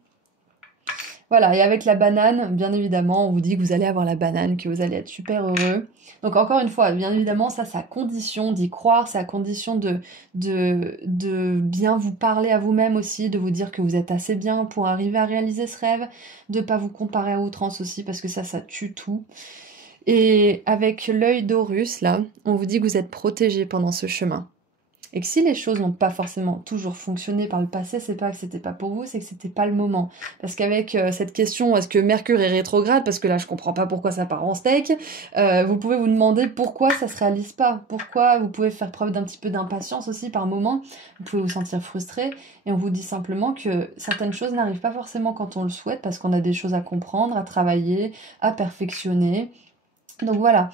Voilà, et avec la banane, bien évidemment, on vous dit que vous allez avoir la banane, que vous allez être super heureux. Donc encore une fois, bien évidemment, ça, c'est à condition d'y croire, c'est à condition de bien vous parler à vous-même aussi, de vous dire que vous êtes assez bien pour arriver à réaliser ce rêve, de pas vous comparer à outrance aussi, parce que ça tue tout. Et avec l'œil d'Horus, là, on vous dit que vous êtes protégé pendant ce chemin. Et que si les choses n'ont pas forcément toujours fonctionné par le passé, c'est pas que c'était pas pour vous, c'est que c'était pas le moment. Parce qu'avec cette question, est-ce que Mercure est rétrograde, parce que là je comprends pas pourquoi ça part en steak, vous pouvez vous demander pourquoi ça se réalise pas, pourquoi vous pouvez faire preuve d'un petit peu d'impatience aussi par moment, vous pouvez vous sentir frustré, et on vous dit simplement que certaines choses n'arrivent pas forcément quand on le souhaite, parce qu'on a des choses à comprendre, à travailler, à perfectionner. Donc voilà,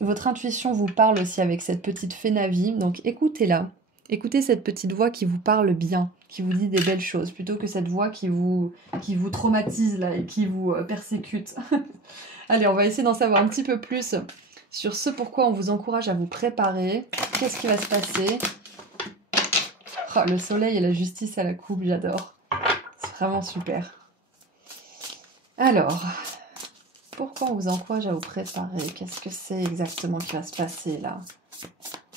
votre intuition vous parle aussi avec cette petite fée Navi, donc écoutez-la. Écoutez cette petite voix qui vous parle bien, qui vous dit des belles choses, plutôt que cette voix qui vous traumatise là et qui vous persécute. Allez, on va essayer d'en savoir un petit peu plus sur ce pourquoi on vous encourage à vous préparer. Qu'est-ce qui va se passer? Oh, le soleil et la justice à la coupe, j'adore. C'est vraiment super. Alors... pourquoi on vous encourage à vous préparer? Qu'est-ce que c'est exactement qui va se passer là?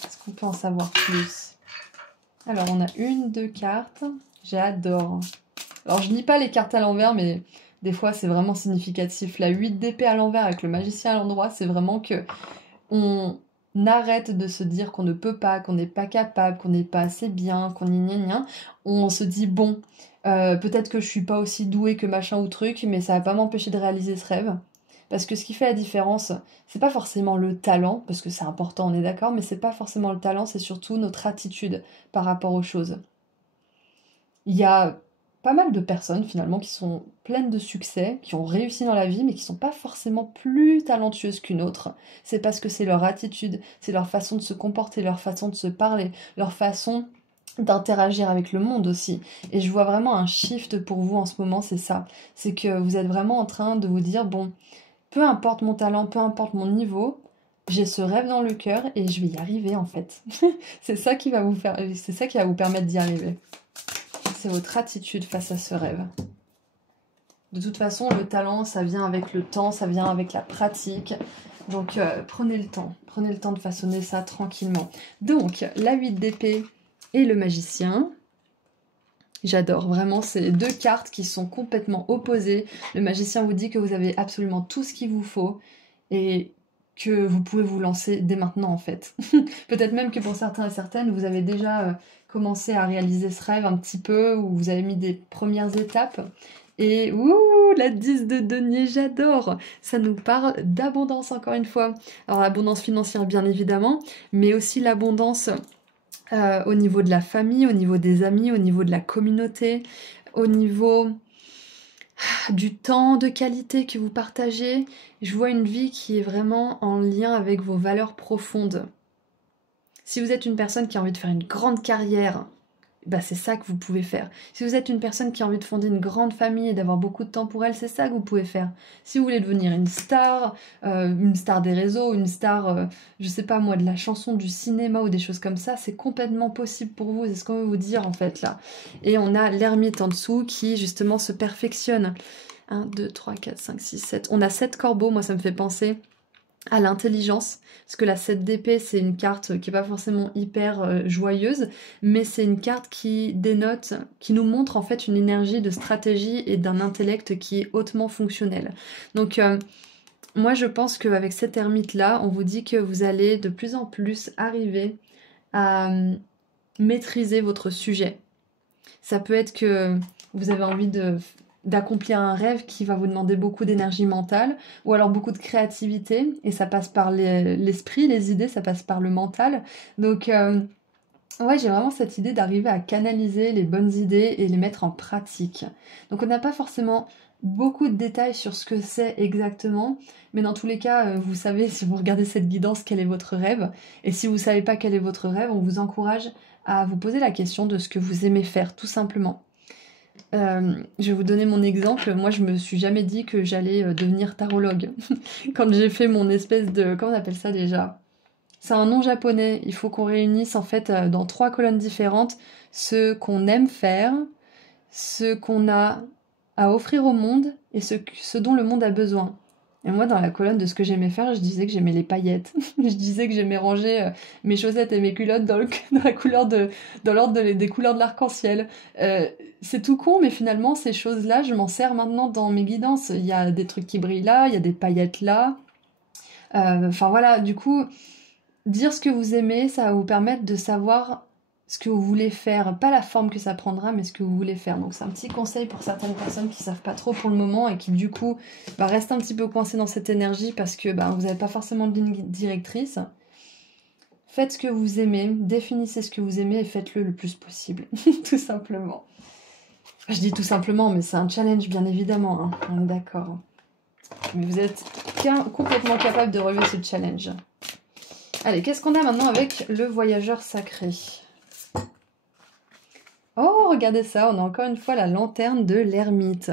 Est-ce qu'on peut en savoir plus? Alors, on a une, deux cartes. J'adore. Alors, je lis pas les cartes à l'envers, mais des fois, c'est vraiment significatif. La 8 d'épée à l'envers avec le magicien à l'endroit, c'est vraiment que on arrête de se dire qu'on ne peut pas, qu'on n'est pas capable, qu'on n'est pas assez bien, qu'on n'y rien. On se dit, bon, peut-être que je suis pas aussi douée que machin ou truc, mais ça va pas m'empêcher de réaliser ce rêve. Parce que ce qui fait la différence, c'est pas forcément le talent, parce que c'est important, on est d'accord, mais c'est pas forcément le talent, c'est surtout notre attitude par rapport aux choses. Il y a pas mal de personnes finalement qui sont pleines de succès, qui ont réussi dans la vie, mais qui sont pas forcément plus talentueuses qu'une autre. C'est parce que c'est leur attitude, c'est leur façon de se comporter, leur façon de se parler, leur façon d'interagir avec le monde aussi. Et je vois vraiment un shift pour vous en ce moment, c'est ça. C'est que vous êtes vraiment en train de vous dire, bon, peu importe mon talent, peu importe mon niveau, j'ai ce rêve dans le cœur et je vais y arriver en fait. C'est ça qui va vous permettre d'y arriver. C'est votre attitude face à ce rêve. De toute façon, le talent, ça vient avec le temps, ça vient avec la pratique. Donc prenez le temps de façonner ça tranquillement. Donc, la 8 d'épée et le magicien. J'adore, vraiment, c'est deux cartes qui sont complètement opposées. Le magicien vous dit que vous avez absolument tout ce qu'il vous faut et que vous pouvez vous lancer dès maintenant en fait. Peut-être même que pour certains et certaines, vous avez déjà commencé à réaliser ce rêve un petit peu, ou vous avez mis des premières étapes. Et ouh, la 10 de denier, j'adore! Ça nous parle d'abondance encore une fois. Alors l'abondance financière bien évidemment, mais aussi l'abondance... au niveau de la famille, au niveau des amis, au niveau de la communauté, au niveau du temps de qualité que vous partagez. Je vois une vie qui est vraiment en lien avec vos valeurs profondes. Si vous êtes une personne qui a envie de faire une grande carrière, bah c'est ça que vous pouvez faire. Si vous êtes une personne qui a envie de fonder une grande famille et d'avoir beaucoup de temps pour elle, c'est ça que vous pouvez faire. Si vous voulez devenir une star des réseaux, une star, je sais pas moi, de la chanson, du cinéma ou des choses comme ça, c'est complètement possible pour vous. C'est ce qu'on veut vous dire en fait là. Et on a l'ermite en dessous qui justement se perfectionne. 1, 2, 3, 4, 5, 6, 7. On a 7 corbeaux, moi ça me fait penser à l'intelligence, parce que la 7 d'épée c'est une carte qui est pas forcément hyper joyeuse, mais c'est une carte qui dénote, qui nous montre en fait une énergie de stratégie et d'un intellect qui est hautement fonctionnel. Donc moi je pense qu'avec cette ermite là, on vous dit que vous allez de plus en plus arriver à maîtriser votre sujet. Ça peut être que vous avez envie d'accomplir un rêve qui va vous demander beaucoup d'énergie mentale ou alors beaucoup de créativité, et ça passe par l'esprit, les idées, ça passe par le mental. Donc Ouais, j'ai vraiment cette idée d'arriver à canaliser les bonnes idées et les mettre en pratique. Donc on n'a pas forcément beaucoup de détails sur ce que c'est exactement, mais dans tous les cas, vous savez, si vous regardez cette guidance, quel est votre rêve. Et si vous ne savez pas quel est votre rêve, on vous encourage à vous poser la question de ce que vous aimez faire, tout simplement. Je vais vous donner mon exemple. Moi, je me suis jamais dit que j'allais devenir tarologue. Quand j'ai fait mon espèce de... Comment on appelle ça déjà? C'est un nom japonais. Il faut qu'on réunisse en fait dans 3 colonnes différentes ce qu'on aime faire, ce qu'on a à offrir au monde et ce dont le monde a besoin. Et moi, dans la colonne de ce que j'aimais faire, je disais que j'aimais les paillettes. Je disais que j'aimais ranger mes chaussettes et mes culottes dans la couleur dans l'ordre des couleurs de l'arc-en-ciel. C'est tout con, mais finalement, ces choses-là, je m'en sers maintenant dans mes guidances. Il y a des trucs qui brillent là, il y a des paillettes là. Enfin voilà, du coup, dire ce que vous aimez, ça va vous permettre de savoir ce que vous voulez faire, pas la forme que ça prendra, mais ce que vous voulez faire. Donc c'est un petit conseil pour certaines personnes qui savent pas trop pour le moment et qui du coup restent un petit peu coincées dans cette énergie parce que vous n'avez pas forcément de ligne directrice. Faites ce que vous aimez, définissez ce que vous aimez et faites-le le plus possible, tout simplement. Je dis tout simplement, mais c'est un challenge bien évidemment, hein. On est d'accord. Mais vous êtes complètement capable de relever ce challenge. Allez, qu'est-ce qu'on a maintenant avec le voyageur sacré? Oh, regardez ça, on a encore une fois la lanterne de l'ermite.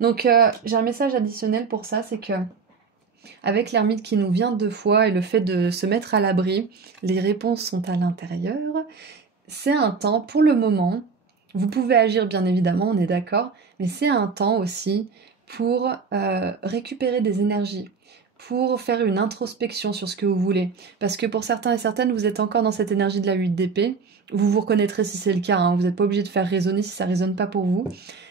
Donc, j'ai un message additionnel pour ça, c'est que avec l'ermite qui nous vient 2 fois et le fait de se mettre à l'abri, les réponses sont à l'intérieur. C'est un temps, pour le moment, vous pouvez agir bien évidemment, on est d'accord, mais c'est un temps aussi pour récupérer des énergies, pour faire une introspection sur ce que vous voulez. Parce que pour certains et certaines, vous êtes encore dans cette énergie de la 8 d'épée. Vous vous reconnaîtrez si c'est le cas, hein. Vous n'êtes pas obligé de faire résonner si ça ne résonne pas pour vous.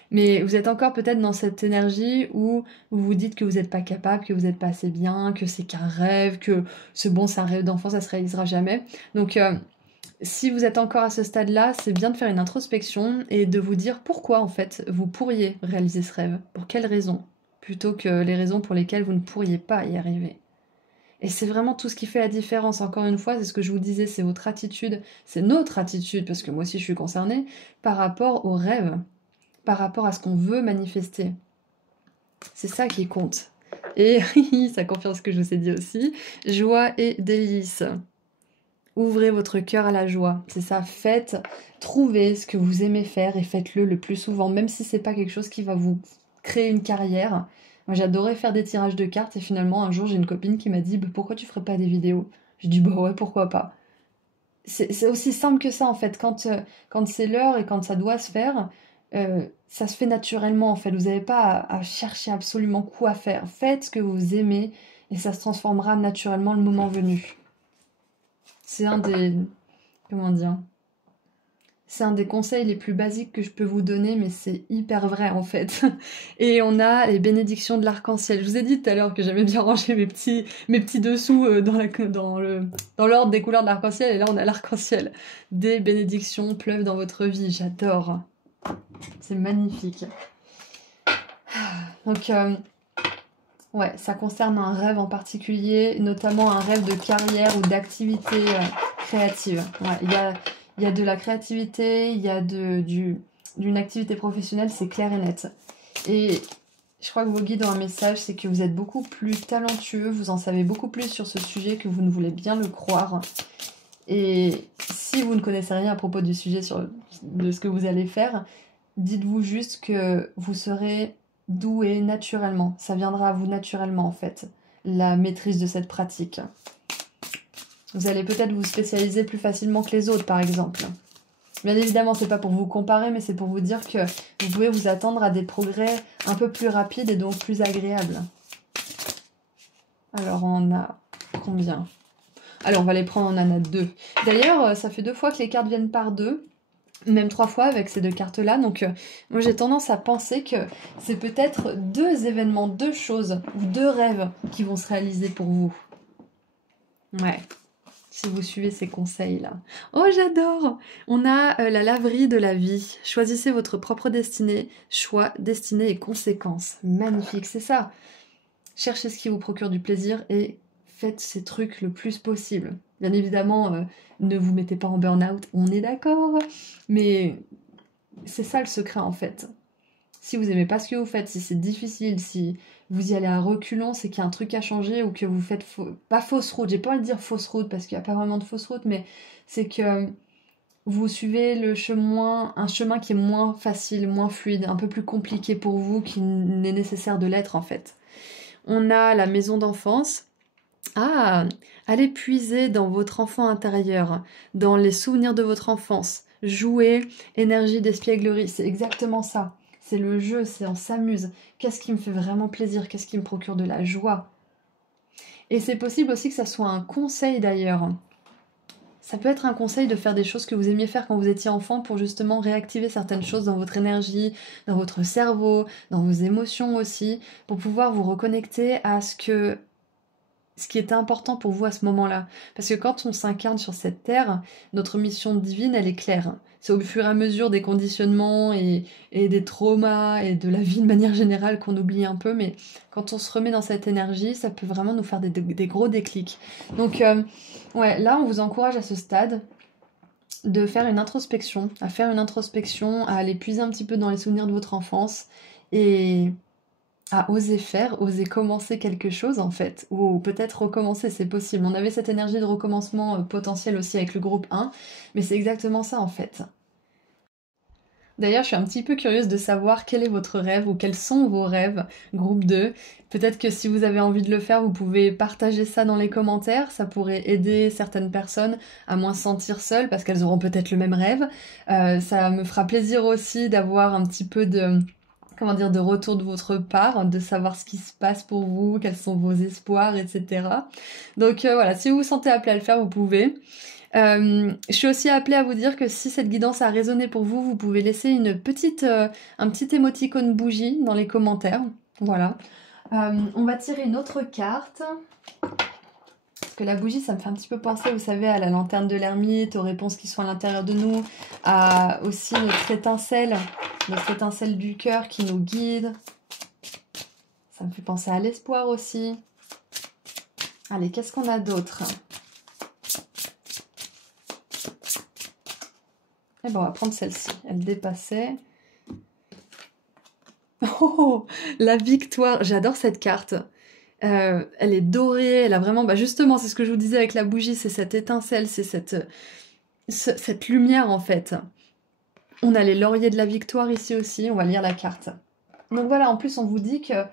Mais vous êtes encore peut-être dans cette énergie où vous vous dites que vous n'êtes pas capable, que vous n'êtes pas assez bien, que c'est qu'un rêve, que c'est un rêve d'enfant, ça se réalisera jamais. Donc si vous êtes encore à ce stade-là, c'est bien de faire une introspection et de vous dire pourquoi en fait vous pourriez réaliser ce rêve, pour quelles raisons, plutôt que les raisons pour lesquelles vous ne pourriez pas y arriver. Et c'est vraiment tout ce qui fait la différence, encore une fois, c'est ce que je vous disais, c'est votre attitude, c'est notre attitude, parce que moi aussi je suis concernée, par rapport au rêve, par rapport à ce qu'on veut manifester. C'est ça qui compte. Et ça confirme ce que je vous ai dit aussi, joie et délice. Ouvrez votre cœur à la joie, c'est ça, trouvez ce que vous aimez faire et faites-le le plus souvent, même si c'est pas quelque chose qui va vous créer une carrière. Moi j'adorais faire des tirages de cartes et finalement un jour j'ai une copine qui m'a dit pourquoi tu ferais pas des vidéos? J'ai dit ouais pourquoi pas. C'est aussi simple que ça en fait, quand c'est l'heure et quand ça doit se faire, ça se fait naturellement en fait, vous n'avez pas à chercher absolument quoi faire, faites ce que vous aimez et ça se transformera naturellement le moment venu. C'est un des... Comment dire? C'est un des conseils les plus basiques que je peux vous donner, mais c'est hyper vrai en fait. Et on a les bénédictions de l'arc-en-ciel. Je vous ai dit tout à l'heure que j'aimais bien ranger mes petits dessous dans l'ordre des couleurs de l'arc-en-ciel. Et là, on a l'arc-en-ciel. Des bénédictions pleuvent dans votre vie. J'adore. C'est magnifique. Donc, ouais, ça concerne un rêve en particulier, notamment un rêve de carrière ou d'activité créative. Ouais, il y a de la créativité, il y a d'une activité professionnelle, c'est clair et net. Et je crois que vos guides ont un message, c'est que vous êtes beaucoup plus talentueux, vous en savez beaucoup plus sur ce sujet que vous ne voulez bien le croire. Et si vous ne connaissez rien à propos du sujet de ce que vous allez faire, dites-vous juste que vous serez doué naturellement. Ça viendra à vous naturellement en fait, la maîtrise de cette pratique. Vous allez peut-être vous spécialiser plus facilement que les autres, par exemple. Bien évidemment, c'est pas pour vous comparer, mais c'est pour vous dire que vous pouvez vous attendre à des progrès un peu plus rapides et donc plus agréables. Alors, on a combien? Allez, on va les prendre, on en a 2. D'ailleurs, ça fait 2 fois que les cartes viennent par 2. Même 3 fois avec ces 2 cartes-là. Donc, moi, j'ai tendance à penser que c'est peut-être 2 événements, 2 choses, ou 2 rêves qui vont se réaliser pour vous. Ouais. Si vous suivez ces conseils-là. Oh, j'adore! On a la laverie de la vie. Choisissez votre propre destinée. Choix, destinée et conséquences. Magnifique, c'est ça. Cherchez ce qui vous procure du plaisir et faites ces trucs le plus possible. Bien évidemment, ne vous mettez pas en burn-out, on est d'accord, mais c'est ça le secret en fait. Si vous aimez pas ce que vous faites, si c'est difficile, si vous y allez à reculons, c'est qu'il y a un truc à changer ou que vous faites pas fausse route. J'ai pas envie de dire fausse route parce qu'il n'y a pas vraiment de fausse route, mais c'est que vous suivez un chemin qui est moins facile, moins fluide, un peu plus compliqué pour vous qu'il n'est nécessaire de l'être en fait. On a la maison d'enfance. Ah, allez puiser dans votre enfant intérieur, dans les souvenirs de votre enfance. Jouer, énergie d'espièglerie, c'est exactement ça. C'est le jeu, c'est on s'amuse. Qu'est-ce qui me fait vraiment plaisir? Qu'est-ce qui me procure de la joie? Et c'est possible aussi que ça soit un conseil d'ailleurs. Ça peut être un conseil de faire des choses que vous aimiez faire quand vous étiez enfant pour justement réactiver certaines choses dans votre énergie, dans votre cerveau, dans vos émotions aussi, pour pouvoir vous reconnecter à ce qui était important pour vous à ce moment-là. Parce que quand on s'incarne sur cette terre, notre mission divine, elle est claire. C'est au fur et à mesure des conditionnements et des traumas et de la vie de manière générale qu'on oublie un peu, mais quand on se remet dans cette énergie, ça peut vraiment nous faire des gros déclics. Donc, ouais, là, on vous encourage à ce stade de faire une introspection, à aller puiser un petit peu dans les souvenirs de votre enfance et à oser faire, oser commencer quelque chose en fait, ou peut-être recommencer, c'est possible. On avait cette énergie de recommencement potentiel aussi avec le groupe 1, mais c'est exactement ça en fait. D'ailleurs, je suis un petit peu curieuse de savoir quel est votre rêve ou quels sont vos rêves, groupe 2. Peut-être que si vous avez envie de le faire, vous pouvez partager ça dans les commentaires, ça pourrait aider certaines personnes à moins se sentir seules parce qu'elles auront peut-être le même rêve. Ça me fera plaisir aussi d'avoir un petit peu de retour de votre part, de savoir ce qui se passe pour vous, quels sont vos espoirs, etc. Donc voilà, si vous vous sentez appelé à le faire, vous pouvez. Je suis aussi appelée à vous dire que si cette guidance a résonné pour vous, vous pouvez laisser un petit émoticône bougie dans les commentaires. Voilà. On va tirer une autre carte. Parce que la bougie, ça me fait un petit peu penser, vous savez, à la lanterne de l'ermite, aux réponses qui sont à l'intérieur de nous, à aussi notre étincelle du cœur qui nous guide. Ça me fait penser à l'espoir aussi. Allez, qu'est-ce qu'on a d'autre? Eh ben, on va prendre celle-ci. Elle dépassait. Oh, la victoire. J'adore cette carte. Elle est dorée. Elle a vraiment... Bah justement, c'est ce que je vous disais avec la bougie. C'est cette étincelle. C'est cette lumière, en fait. On a les lauriers de la victoire ici aussi. On va lire la carte. Donc voilà, en plus, on vous dit que...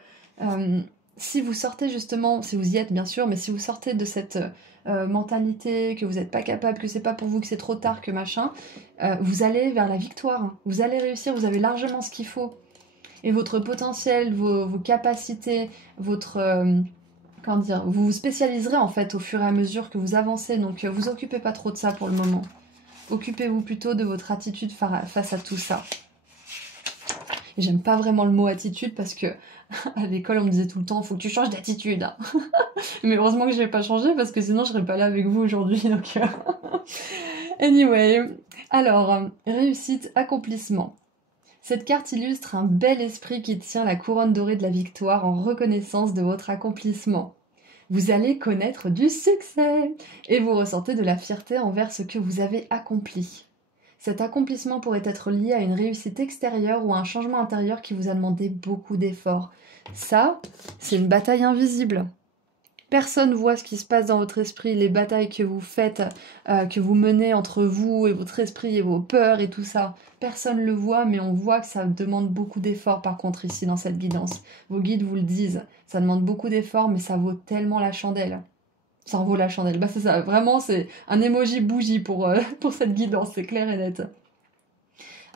si vous sortez justement, si vous y êtes bien sûr, mais si vous sortez de cette mentalité, que vous n'êtes pas capable, que c'est pas pour vous, que c'est trop tard, que machin, vous allez vers la victoire. Vous allez réussir, vous avez largement ce qu'il faut. Et votre potentiel, vos capacités, vous vous spécialiserez en fait au fur et à mesure que vous avancez. Donc vous occupez pas trop de ça pour le moment. Occupez-vous plutôt de votre attitude face à tout ça. Et j'aime pas vraiment le mot attitude parce que à l'école on me disait tout le temps faut que tu changes d'attitude. Mais heureusement que je vais pas changer parce que sinon je serais pas là avec vous aujourd'hui. Donc anyway, alors réussite, accomplissement. Cette carte illustre un bel esprit qui tient la couronne dorée de la victoire en reconnaissance de votre accomplissement. Vous allez connaître du succès et vous ressentez de la fierté envers ce que vous avez accompli. Cet accomplissement pourrait être lié à une réussite extérieure ou à un changement intérieur qui vous a demandé beaucoup d'efforts. Ça, c'est une bataille invisible. Personne voit ce qui se passe dans votre esprit, les batailles que vous faites, que vous menez entre vous et votre esprit et vos peurs et tout ça. Personne ne le voit, mais on voit que ça demande beaucoup d'efforts par contre ici dans cette guidance. Vos guides vous le disent, ça demande beaucoup d'efforts, mais ça vaut tellement la chandelle. Ça en vaut la chandelle. Bah c'est ça, vraiment c'est un emoji bougie pour cette guidance, c'est clair et net.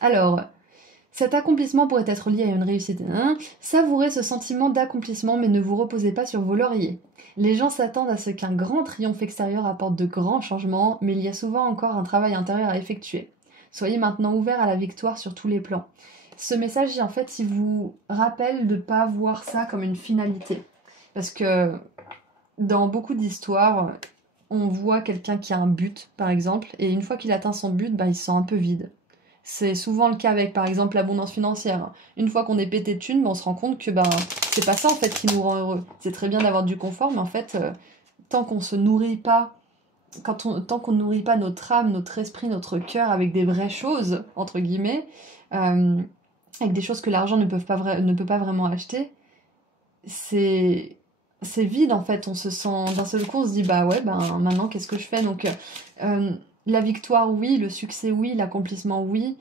Alors, cet accomplissement pourrait être lié à une réussite. Savourez ce sentiment d'accomplissement, mais ne vous reposez pas sur vos lauriers. Les gens s'attendent à ce qu'un grand triomphe extérieur apporte de grands changements, mais il y a souvent encore un travail intérieur à effectuer. Soyez maintenant ouverts à la victoire sur tous les plans. Ce message, en fait, il vous rappelle de ne pas voir ça comme une finalité. Parce que dans beaucoup d'histoires, on voit quelqu'un qui a un but, par exemple, et une fois qu'il atteint son but, il se sent un peu vide. C'est souvent le cas avec, par exemple, l'abondance financière. Une fois qu'on est pété de thunes, on se rend compte que c'est pas ça, en fait, qui nous rend heureux. C'est très bien d'avoir du confort, mais en fait, tant qu'on se nourrit pas, tant qu'on ne nourrit pas notre âme, notre esprit, notre cœur avec des vraies choses, entre guillemets, avec des choses que l'argent ne peut pas vraiment acheter, c'est vide en fait. On se sent d'un seul coup, on se dit bah ouais, ben maintenant qu'est-ce que je fais? Donc la victoire oui, le succès oui, l'accomplissement oui,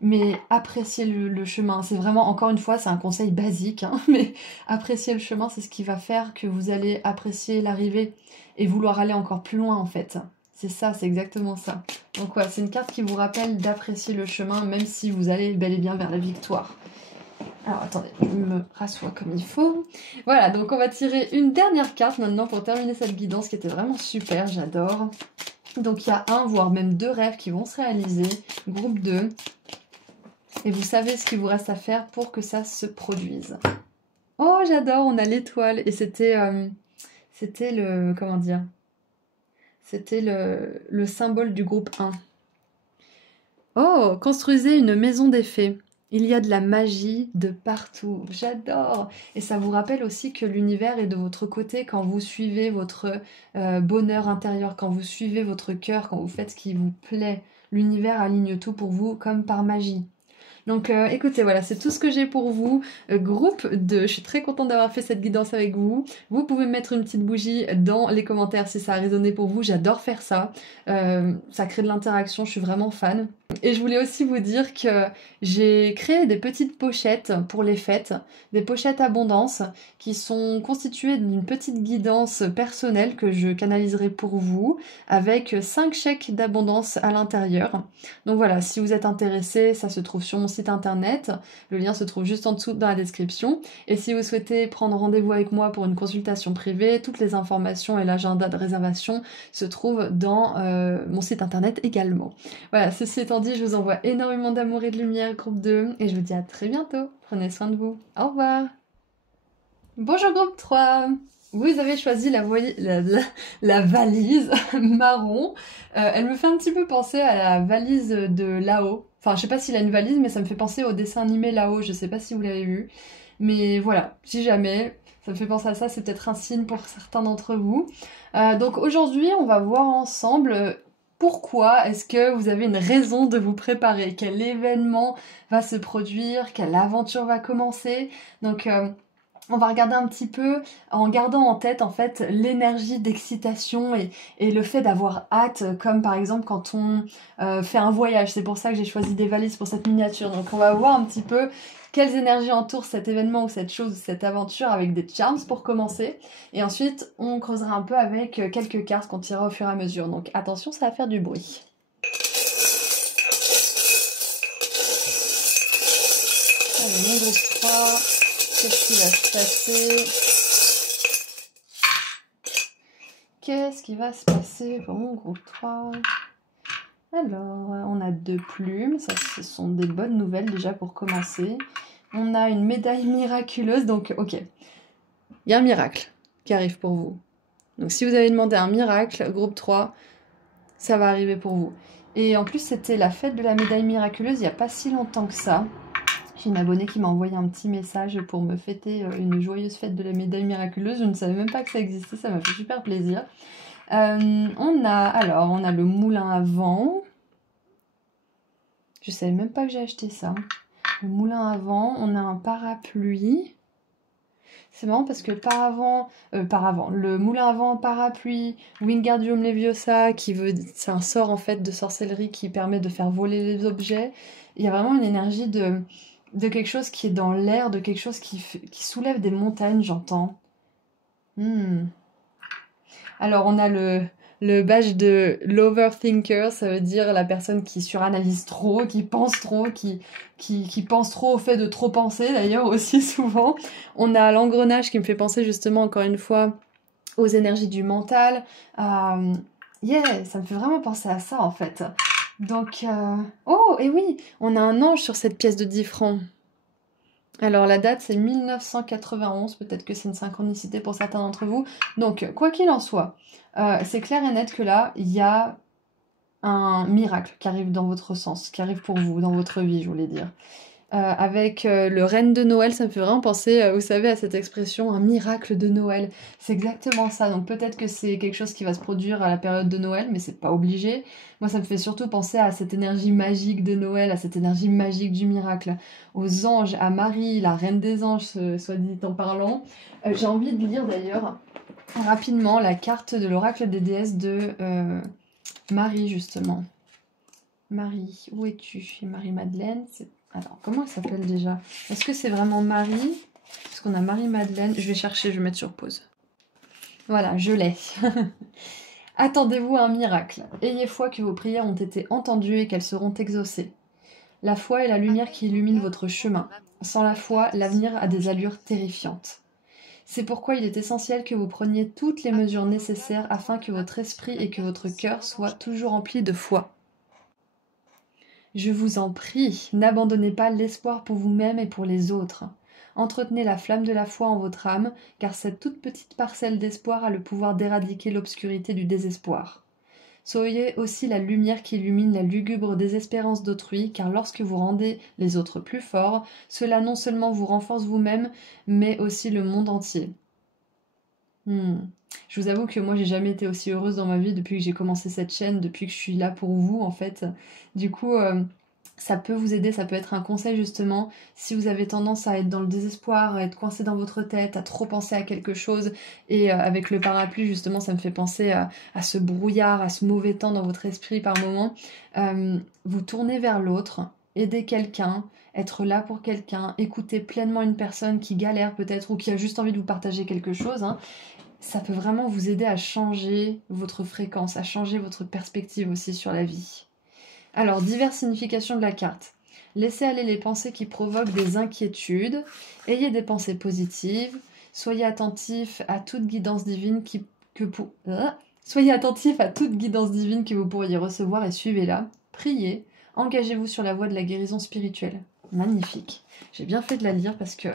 mais apprécier le chemin. C'est vraiment, encore une fois, c'est un conseil basique, hein, mais apprécier le chemin, c'est ce qui va faire que vous allez apprécier l'arrivée et vouloir aller encore plus loin en fait. C'est ça, c'est exactement ça. Donc ouais, c'est une carte qui vous rappelle d'apprécier le chemin, même si vous allez bel et bien vers la victoire. Alors attendez, je me rassois comme il faut. Voilà, donc on va tirer une dernière carte maintenant pour terminer cette guidance qui était vraiment super, j'adore. Donc il y a un, voire même 2 rêves qui vont se réaliser, groupe 2. Et vous savez ce qu'il vous reste à faire pour que ça se produise. Oh, j'adore, on a l'étoile. Et c'était le, comment dire, c'était le symbole du groupe 1. Oh, construisez une maison des fées. Il y a de la magie de partout. J'adore. Et ça vous rappelle aussi que l'univers est de votre côté quand vous suivez votre bonheur intérieur, quand vous suivez votre cœur, quand vous faites ce qui vous plaît. L'univers aligne tout pour vous comme par magie. Donc écoutez, voilà, c'est tout ce que j'ai pour vous. Groupe 2, je suis très contente d'avoir fait cette guidance avec vous. Vous pouvez mettre une petite bougie dans les commentaires si ça a résonné pour vous. J'adore faire ça. Ça crée de l'interaction, je suis vraiment fan. Et je voulais aussi vous dire que j'ai créé des petites pochettes pour les fêtes, des pochettes abondance qui sont constituées d'une petite guidance personnelle que je canaliserai pour vous avec 5 chèques d'abondance à l'intérieur. Donc voilà, si vous êtes intéressé, ça se trouve sur mon site internet. Le lien se trouve juste en dessous dans la description. Et si vous souhaitez prendre rendez-vous avec moi pour une consultation privée, toutes les informations et l'agenda de réservation se trouvent dans mon site internet également. Voilà, ceci étant dit, je vous envoie énormément d'amour et de lumière, groupe 2, et je vous dis à très bientôt. Prenez soin de vous. Au revoir. Bonjour groupe 3. Vous avez choisi la valise marron. Elle me fait un petit peu penser à la valise de Lao. Enfin, je sais pas s'il a une valise, mais ça me fait penser au dessin animé Lao. Je sais pas si vous l'avez vu. Mais voilà, si jamais, ça me fait penser à ça. C'est peut-être un signe pour certains d'entre vous. Donc aujourd'hui, on va voir ensemble pourquoi est-ce que vous avez une raison de vous préparer. Quel événement va se produire? Quelle aventure va commencer? Donc on va regarder un petit peu en gardant en tête en fait l'énergie d'excitation et le fait d'avoir hâte, comme par exemple quand on fait un voyage. C'est pour ça que j'ai choisi des valises pour cette miniature. Donc on va voir un petit peu quelles énergies entourent cet événement ou cette chose, cette aventure avec des charms pour commencer. Et ensuite on creusera un peu avec quelques cartes qu'on tirera au fur et à mesure. Donc attention, ça va faire du bruit. Allez, mon groupe 3. Qu'est-ce qui va se passer? Qu'est-ce qui va se passer pour mon groupe 3? Alors, on a 2 plumes. Ça, ce sont des bonnes nouvelles déjà pour commencer. On a une médaille miraculeuse. Donc, ok. Il y a un miracle qui arrive pour vous. Donc, si vous avez demandé un miracle, groupe 3, ça va arriver pour vous. Et en plus, c'était la fête de la médaille miraculeuse il n'y a pas si longtemps que ça. J'ai une abonnée qui m'a envoyé un petit message pour me fêter une joyeuse fête de la médaille miraculeuse. Je ne savais même pas que ça existait, ça m'a fait super plaisir. On a le moulin à vent. Je savais même pas que j'ai acheté ça. Le moulin à vent, on a un parapluie. C'est marrant parce que le moulin à vent, parapluie, Wingardium Leviosa, c'est un sort en fait de sorcellerie qui permet de faire voler les objets. Il y a vraiment une énergie de quelque chose qui est dans l'air, de quelque chose qui soulève des montagnes, j'entends. Alors, on a le badge de l'overthinker, ça veut dire la personne qui suranalyse trop, qui pense trop, qui pense trop au fait de trop penser, d'ailleurs, aussi souvent. On a l'engrenage qui me fait penser justement, encore une fois, aux énergies du mental. Ça me fait vraiment penser à ça, en fait. Donc, oh, et oui, on a un ange sur cette pièce de 10 francs. Alors la date c'est 1991, peut-être que c'est une synchronicité pour certains d'entre vous. Donc quoi qu'il en soit, c'est clair et net que là, il y a un miracle qui arrive dans votre sens, qui arrive pour vous, dans votre vie, je voulais dire. avec le Reine de Noël, ça me fait vraiment penser, vous savez, à cette expression, un miracle de Noël. C'est exactement ça. Donc peut-être que c'est quelque chose qui va se produire à la période de Noël, mais c'est pas obligé. Moi, ça me fait surtout penser à cette énergie magique de Noël, à cette énergie magique du miracle, aux anges, à Marie, la Reine des anges, soit dit en parlant. J'ai envie de lire d'ailleurs rapidement la carte de l'oracle des déesses de Marie, justement. Marie, où es-tu? Marie-Madeleine, c'est... Alors, comment elle s'appelle déjà? Est-ce que c'est vraiment Marie? Parce qu'on a Marie-Madeleine. Je vais chercher, je vais mettre sur pause. Voilà, je l'ai. Attendez-vous à un miracle. Ayez foi que vos prières ont été entendues et qu'elles seront exaucées. La foi est la lumière qui illumine votre chemin. Sans la foi, l'avenir a des allures terrifiantes. C'est pourquoi il est essentiel que vous preniez toutes les mesures nécessaires afin que votre esprit et que votre cœur soient toujours remplis de foi. Je vous en prie, n'abandonnez pas l'espoir pour vous-même et pour les autres. Entretenez la flamme de la foi en votre âme, car cette toute petite parcelle d'espoir a le pouvoir d'éradiquer l'obscurité du désespoir. Soyez aussi la lumière qui illumine la lugubre désespérance d'autrui, car lorsque vous rendez les autres plus forts, cela non seulement vous renforce vous-même, mais aussi le monde entier. Je vous avoue que moi j'ai jamais été aussi heureuse dans ma vie depuis que j'ai commencé cette chaîne, depuis que je suis là pour vous en fait. Du coup, ça peut vous aider, ça peut être un conseil justement si vous avez tendance à être dans le désespoir, à être coincé dans votre tête, à trop penser à quelque chose. Et avec le parapluie justement, ça me fait penser à ce brouillard, à ce mauvais temps dans votre esprit par moment. Vous tournez vers l'autre, aider quelqu'un, être là pour quelqu'un, écouter pleinement une personne qui galère peut-être ou qui a juste envie de vous partager quelque chose, hein. Ça peut vraiment vous aider à changer votre fréquence, à changer votre perspective aussi sur la vie. Alors, diverses significations de la carte. Laissez aller les pensées qui provoquent des inquiétudes. Ayez des pensées positives. Soyez attentif à toute guidance divine Soyez attentif à toute guidance divine que vous pourriez recevoir et suivez-la. Priez. Engagez-vous sur la voie de la guérison spirituelle. Magnifique. J'ai bien fait de la lire parce que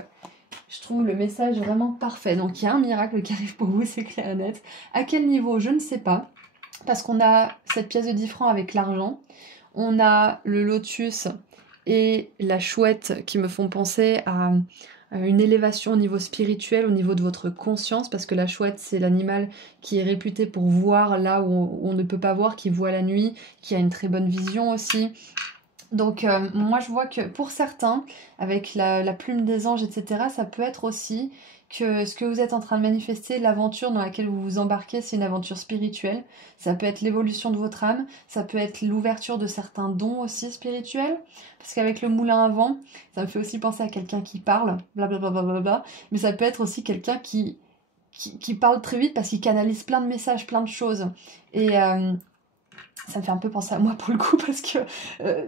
je trouve le message vraiment parfait. Donc il y a un miracle qui arrive pour vous, c'est clair et net. À quel niveau, je ne sais pas. Parce qu'on a cette pièce de 10 francs avec l'argent. On a le lotus et la chouette qui me font penser à une élévation au niveau spirituel, au niveau de votre conscience. Parce que la chouette, c'est l'animal qui est réputé pour voir là où on ne peut pas voir, qui voit la nuit, qui a une très bonne vision aussi. Donc moi je vois que pour certains, avec la plume des anges, etc., ça peut être aussi que ce que vous êtes en train de manifester, l'aventure dans laquelle vous vous embarquez, c'est une aventure spirituelle. Ça peut être l'évolution de votre âme, ça peut être l'ouverture de certains dons aussi spirituels. Parce qu'avec le moulin à vent, ça me fait aussi penser à quelqu'un qui parle, blablabla, mais ça peut être aussi quelqu'un qui parle très vite parce qu'il canalise plein de messages, plein de choses. Et ça me fait un peu penser à moi pour le coup parce que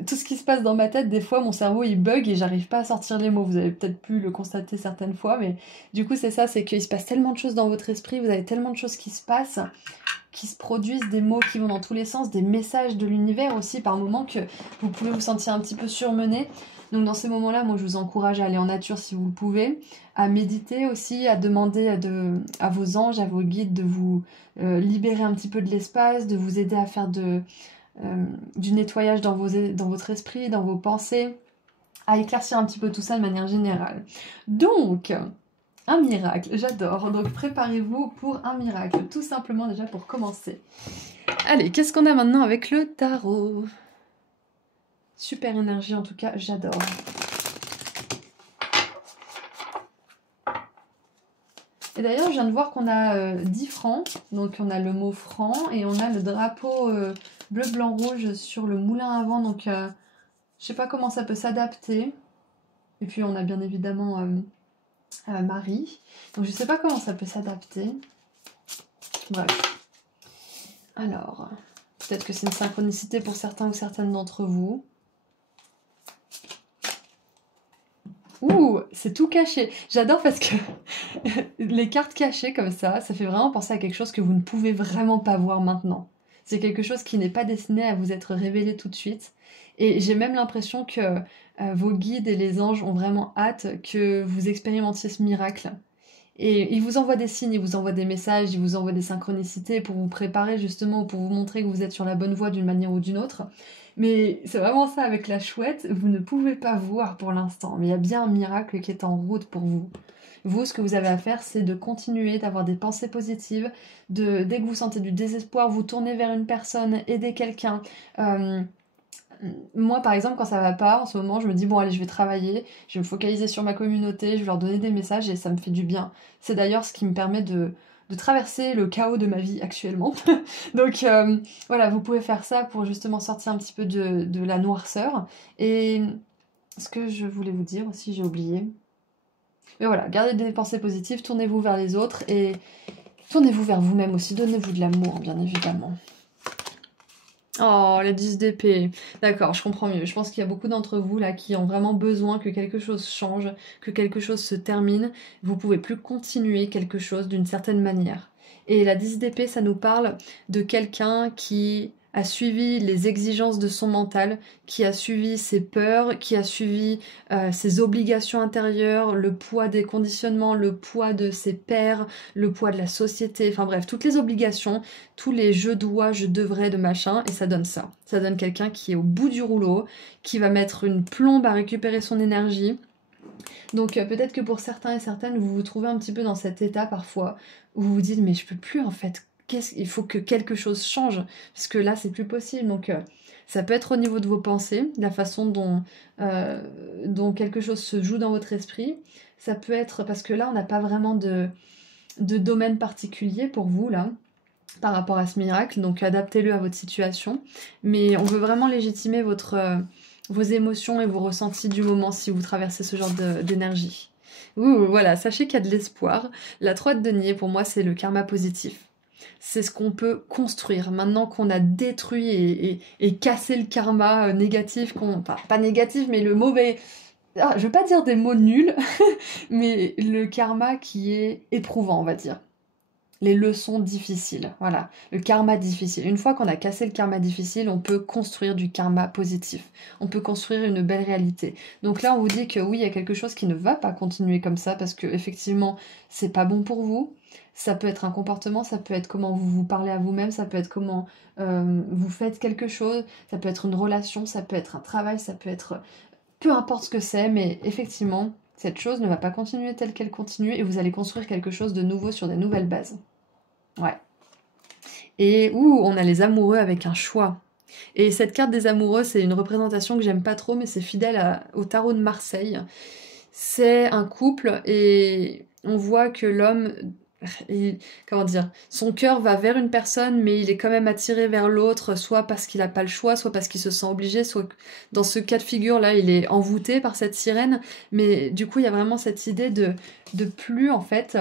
tout ce qui se passe dans ma tête, des fois mon cerveau il bug et j'arrive pas à sortir les mots. Vous avez peut-être pu le constater certaines fois, mais du coup c'est ça, c'est qu'il se passe tellement de choses dans votre esprit, vous avez tellement de choses qui se passent, qui se produisent, des mots qui vont dans tous les sens, des messages de l'univers aussi par moments que vous pouvez vous sentir un petit peu surmené. Donc dans ces moments-là, moi je vous encourage à aller en nature si vous le pouvez, à méditer aussi, à demander à vos anges, à vos guides de vous libérer un petit peu de l'espace, de vous aider à faire du nettoyage dans votre esprit, dans vos pensées, à éclaircir un petit peu tout ça de manière générale. Donc, un miracle, j'adore. Donc préparez-vous pour un miracle, tout simplement déjà pour commencer. Allez, qu'est-ce qu'on a maintenant avec le tarot? Super énergie en tout cas, j'adore. Et d'ailleurs, je viens de voir qu'on a 10 francs, donc on a le mot franc, et on a le drapeau bleu, blanc, rouge sur le moulin à vent, donc je sais pas comment ça peut s'adapter. Et puis on a bien évidemment Marie, donc je sais pas comment ça peut s'adapter. Bref. Alors, peut-être que c'est une synchronicité pour certains ou certaines d'entre vous. Ouh, c'est tout caché. J'adore parce que les cartes cachées comme ça fait vraiment penser à quelque chose que vous ne pouvez vraiment pas voir maintenant. C'est quelque chose qui n'est pas destiné à vous être révélé tout de suite. Et j'ai même l'impression que vos guides et les anges ont vraiment hâte que vous expérimentiez ce miracle. Et ils vous envoient des signes, ils vous envoient des messages, ils vous envoient des synchronicités pour vous préparer justement, pour vous montrer que vous êtes sur la bonne voie d'une manière ou d'une autre. Mais c'est vraiment ça avec la chouette, vous ne pouvez pas voir pour l'instant, mais il y a bien un miracle qui est en route pour vous. Vous, ce que vous avez à faire, c'est de continuer d'avoir des pensées positives, dès que vous sentez du désespoir, vous tournez vers une personne, aider quelqu'un. Euh, Moi, par exemple, quand ça va pas, en ce moment, je me dis, bon, allez, je vais travailler, je vais me focaliser sur ma communauté, je vais leur donner des messages et ça me fait du bien. C'est d'ailleurs ce qui me permet de traverser le chaos de ma vie actuellement. Donc, voilà, vous pouvez faire ça pour justement sortir un petit peu de la noirceur. Et ce que je voulais vous dire aussi, j'ai oublié. Mais voilà, gardez des pensées positives, tournez-vous vers les autres et tournez-vous vers vous-même aussi, donnez-vous de l'amour, bien évidemment. Oh, la 10 d'épée. D'accord, je comprends mieux. Je pense qu'il y a beaucoup d'entre vous là qui ont vraiment besoin que quelque chose change, que quelque chose se termine. Vous pouvez plus continuer quelque chose d'une certaine manière. Et la 10 d'épée, ça nous parle de quelqu'un qui a suivi les exigences de son mental, qui a suivi ses peurs, qui a suivi ses obligations intérieures, le poids des conditionnements, le poids de ses pairs, le poids de la société, enfin bref, toutes les obligations, tous les je dois, je devrais de machin, et ça donne ça. Ça donne quelqu'un qui est au bout du rouleau, qui va mettre une plombe à récupérer son énergie. Donc peut-être que pour certains et certaines, vous vous trouvez un petit peu dans cet état parfois, où vous vous dites mais je peux plus en fait, il faut que quelque chose change, parce que là c'est plus possible. Donc ça peut être au niveau de vos pensées, la façon dont quelque chose se joue dans votre esprit. Ça peut être parce que là on n'a pas vraiment de domaine particulier pour vous là par rapport à ce miracle, donc adaptez-le à votre situation. Mais on veut vraiment légitimer vos émotions et vos ressentis du moment si vous traversez ce genre d'énergie. Ouh, voilà, sachez qu'il y a de l'espoir. La 3 de denier, pour moi, c'est le karma positif. C'est ce qu'on peut construire. Maintenant qu'on a détruit et cassé le karma négatif, enfin pas négatif, mais le mauvais... Ah, je veux pas dire des mots nuls, mais le karma qui est éprouvant, on va dire. Les leçons difficiles, voilà, le karma difficile. Une fois qu'on a cassé le karma difficile, on peut construire du karma positif. On peut construire une belle réalité. Donc là, on vous dit que oui, il y a quelque chose qui ne va pas continuer comme ça parce que effectivement, c'est pas bon pour vous. Ça peut être un comportement, ça peut être comment vous vous parlez à vous-même, ça peut être comment vous faites quelque chose, ça peut être une relation, ça peut être un travail, ça peut être peu importe ce que c'est, mais effectivement, cette chose ne va pas continuer telle qu'elle continue et vous allez construire quelque chose de nouveau sur des nouvelles bases. Ouais. Et on a les amoureux avec un choix. Et cette carte des amoureux, c'est une représentation que j'aime pas trop, mais c'est fidèle au tarot de Marseille. C'est un couple et on voit que l'homme, comment dire, son cœur va vers une personne, mais il est quand même attiré vers l'autre, soit parce qu'il n'a pas le choix, soit parce qu'il se sent obligé, soit dans ce cas de figure-là, il est envoûté par cette sirène. Mais du coup, il y a vraiment cette idée de plus, en fait,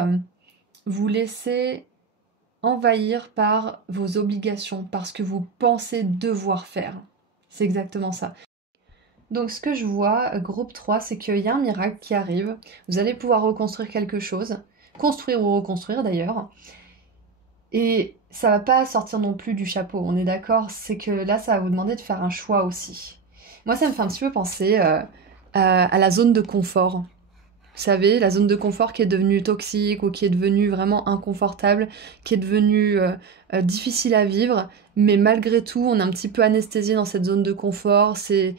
vous laisser envahir par vos obligations, parce que vous pensez devoir faire. C'est exactement ça. Donc ce que je vois, groupe 3, c'est qu'il y a un miracle qui arrive. Vous allez pouvoir reconstruire quelque chose. Construire ou reconstruire d'ailleurs. Et ça va pas sortir non plus du chapeau, on est d'accord? C'est que là, ça va vous demander de faire un choix aussi. Moi, ça me fait un petit peu penser à la zone de confort. Vous savez, la zone de confort qui est devenue toxique ou qui est devenue vraiment inconfortable, qui est devenue difficile à vivre, mais malgré tout, on est un petit peu anesthésié dans cette zone de confort, c'est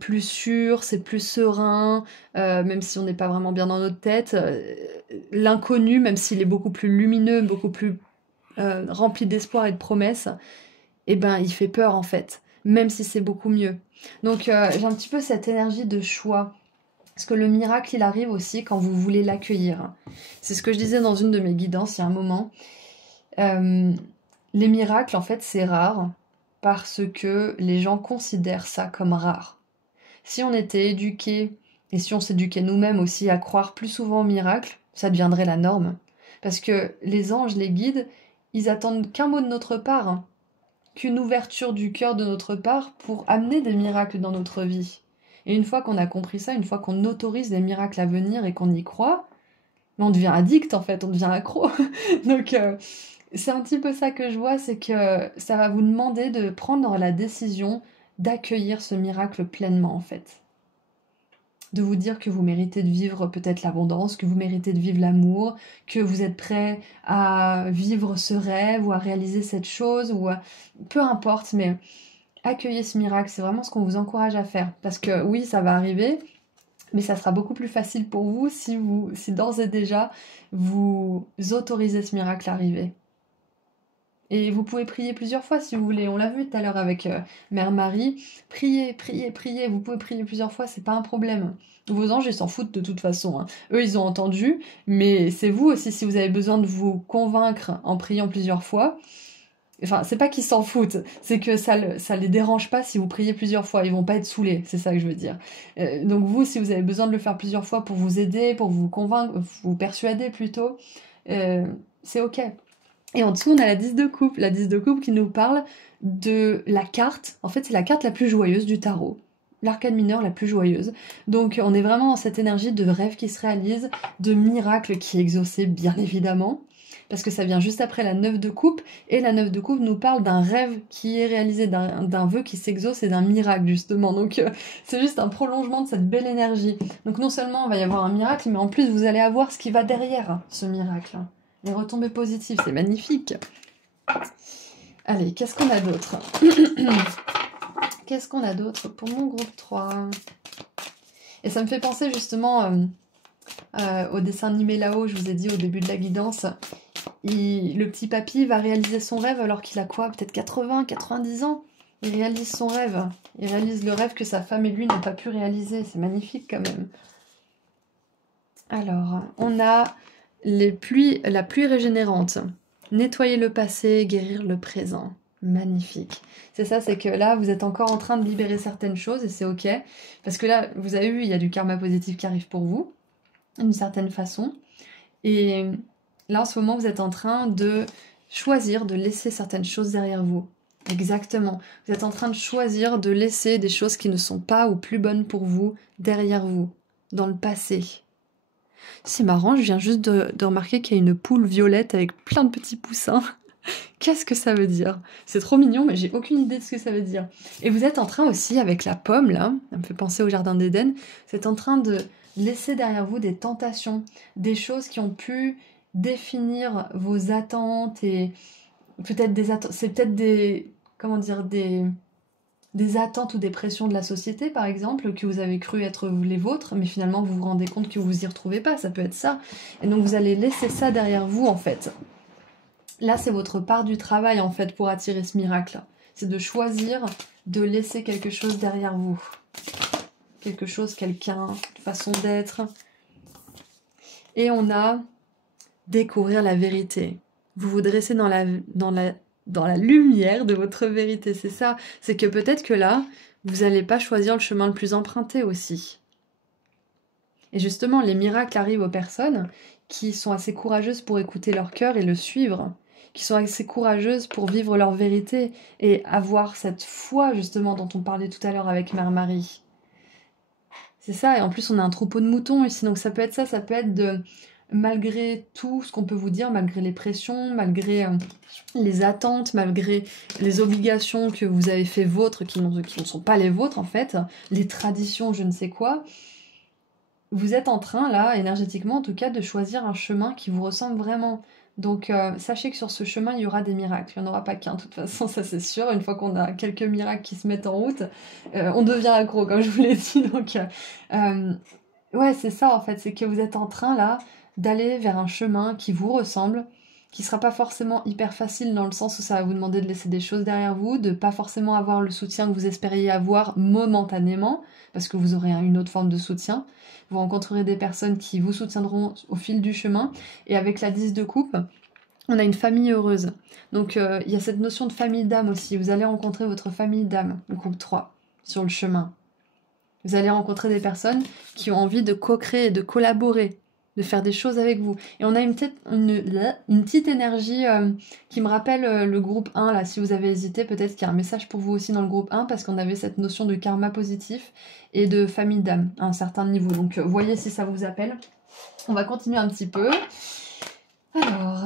plus sûr, c'est plus serein, même si on n'est pas vraiment bien dans notre tête. L'inconnu, même s'il est beaucoup plus lumineux, beaucoup plus rempli d'espoir et de promesses, eh ben, il fait peur en fait, même si c'est beaucoup mieux. Donc j'ai un petit peu cette énergie de choix. Parce que le miracle, il arrive aussi quand vous voulez l'accueillir. C'est ce que je disais dans une de mes guidances il y a un moment. Les miracles, en fait, c'est rare parce que les gens considèrent ça comme rare. Si on était éduqué, et si on s'éduquait nous-mêmes aussi à croire plus souvent aux miracles, ça deviendrait la norme. Parce que les anges, les guides, ils attendent qu'un mot de notre part, hein, qu'une ouverture du cœur de notre part pour amener des miracles dans notre vie. Et une fois qu'on a compris ça, une fois qu'on autorise les miracles à venir et qu'on y croit, on devient addict en fait, on devient accro. Donc c'est un petit peu ça que je vois, c'est que ça va vous demander de prendre la décision d'accueillir ce miracle pleinement en fait. De vous dire que vous méritez de vivre peut-être l'abondance, que vous méritez de vivre l'amour, que vous êtes prêt à vivre ce rêve ou à réaliser cette chose, peu importe, mais accueillez ce miracle, c'est vraiment ce qu'on vous encourage à faire. Parce que oui, ça va arriver, mais ça sera beaucoup plus facile pour vous si d'ores et déjà vous autorisez ce miracle à arriver. Et vous pouvez prier plusieurs fois si vous voulez. On l'a vu tout à l'heure avec Mère Marie. Priez, priez, priez. Vous pouvez prier plusieurs fois, c'est pas un problème. Vos anges, ils s'en foutent de toute façon, hein. Eux, ils ont entendu, mais c'est vous aussi, si vous avez besoin de vous convaincre en priant plusieurs fois. Enfin, c'est pas qu'ils s'en foutent, c'est que ça les dérange pas si vous priez plusieurs fois. Ils vont pas être saoulés, c'est ça que je veux dire. Donc vous, si vous avez besoin de le faire plusieurs fois pour vous aider, pour vous convaincre, vous persuader plutôt, c'est ok. Et en dessous, on a la 10 de coupe. La 10 de coupe qui nous parle de la carte. En fait, c'est la carte la plus joyeuse du tarot. L'arcane mineure la plus joyeuse. Donc, on est vraiment dans cette énergie de rêve qui se réalise, de miracle qui est exaucé, bien évidemment. Parce que ça vient juste après la 9 de coupe. Et la 9 de coupe nous parle d'un rêve qui est réalisé, d'un vœu qui s'exauce et d'un miracle, justement. Donc, c'est juste un prolongement de cette belle énergie. Donc, non seulement il va y avoir un miracle, mais en plus, vous allez avoir ce qui va derrière ce miracle. Les retombées positives, c'est magnifique. Allez, qu'est-ce qu'on a d'autre? Qu'est-ce qu'on a d'autre pour mon groupe 3? Et ça me fait penser justement au dessin animé là-haut, je vous ai dit au début de la guidance. Le petit papy va réaliser son rêve alors qu'il a quoi? Peut-être 80, 90 ans. Il réalise son rêve. Il réalise le rêve que sa femme et lui n'ont pas pu réaliser. C'est magnifique quand même. Alors, on a la pluie régénérante. Nettoyer le passé, guérir le présent. Magnifique. C'est ça, c'est que là, vous êtes encore en train de libérer certaines choses et c'est ok. Parce que là, vous avez vu, il y a du karma positif qui arrive pour vous, d'une certaine façon. Et là, en ce moment, vous êtes en train de choisir de laisser certaines choses derrière vous. Exactement. Vous êtes en train de choisir de laisser des choses qui ne sont pas ou plus bonnes pour vous derrière vous, dans le passé. C'est marrant, je viens juste de remarquer qu'il y a une poule violette avec plein de petits poussins. Qu'est-ce que ça veut dire? C'est trop mignon, mais j'ai aucune idée de ce que ça veut dire. Et vous êtes en train aussi, avec la pomme, là, ça me fait penser au jardin d'Éden, vous êtes en train de laisser derrière vous des tentations, des choses qui ont pu définir vos attentes et peut-être des attentes, c'est peut-être des, comment dire, des attentes ou des pressions de la société, par exemple, que vous avez cru être les vôtres, mais finalement vous vous rendez compte que vous vous y retrouvez pas, ça peut être ça. Et donc vous allez laisser ça derrière vous, en fait. Là, c'est votre part du travail, en fait, pour attirer ce miracle. C'est de choisir de laisser quelque chose derrière vous. Quelque chose, quelqu'un, une façon d'être. Et on a découvrir la vérité. Vous vous dressez dans la lumière de votre vérité, c'est ça. C'est que peut-être que là, vous n'allez pas choisir le chemin le plus emprunté aussi. Et justement, les miracles arrivent aux personnes qui sont assez courageuses pour écouter leur cœur et le suivre, qui sont assez courageuses pour vivre leur vérité et avoir cette foi, justement, dont on parlait tout à l'heure avec Mère Marie. C'est ça, et en plus, on a un troupeau de moutons ici, donc ça peut être ça, ça peut être de... Malgré tout ce qu'on peut vous dire, malgré les pressions, malgré les attentes, malgré les obligations que vous avez fait vôtres, qui ne sont pas les vôtres en fait, les traditions, je ne sais quoi, vous êtes en train là, énergétiquement en tout cas, de choisir un chemin qui vous ressemble vraiment. Donc sachez que sur ce chemin, il y aura des miracles. Il n'y en aura pas qu'un, de toute façon, ça c'est sûr. Une fois qu'on a quelques miracles qui se mettent en route, on devient accro, comme je vous l'ai dit. Donc ouais, c'est ça en fait, c'est que vous êtes en train là d'aller vers un chemin qui vous ressemble, qui sera pas forcément hyper facile dans le sens où ça va vous demander de laisser des choses derrière vous, de pas forcément avoir le soutien que vous espériez avoir momentanément, parce que vous aurez une autre forme de soutien. Vous rencontrerez des personnes qui vous soutiendront au fil du chemin, et avec la 10 de coupe, on a une famille heureuse. Donc il y a cette notion de famille d'âme aussi, vous allez rencontrer votre famille d'âme, le groupe 3, sur le chemin. Vous allez rencontrer des personnes qui ont envie de co-créer, de collaborer, de faire des choses avec vous. Et on a une petite énergie qui me rappelle le groupe 1, là, si vous avez hésité, peut-être qu'il y a un message pour vous aussi dans le groupe 1, parce qu'on avait cette notion de karma positif et de famille d'âme à un certain niveau. Donc, voyez si ça vous appelle. On va continuer un petit peu. Alors...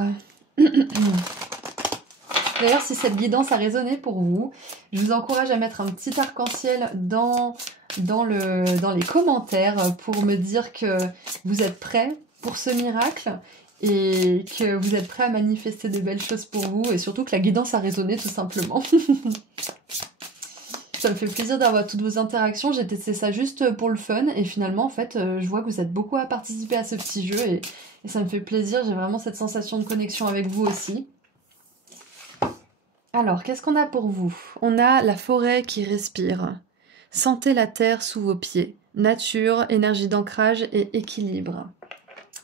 D'ailleurs, si cette guidance a résonné pour vous, je vous encourage à mettre un petit arc-en-ciel dans les commentaires pour me dire que vous êtes prêts pour ce miracle et que vous êtes prêts à manifester de belles choses pour vous et surtout que la guidance a résonné tout simplement. Ça me fait plaisir d'avoir toutes vos interactions. J'ai testé ça juste pour le fun et finalement, en fait, je vois que vous êtes beaucoup à participer à ce petit jeu et ça me fait plaisir. J'ai vraiment cette sensation de connexion avec vous aussi. Alors, qu'est-ce qu'on a pour vous? On a la forêt qui respire. Sentez la terre sous vos pieds. Nature, énergie d'ancrage et équilibre.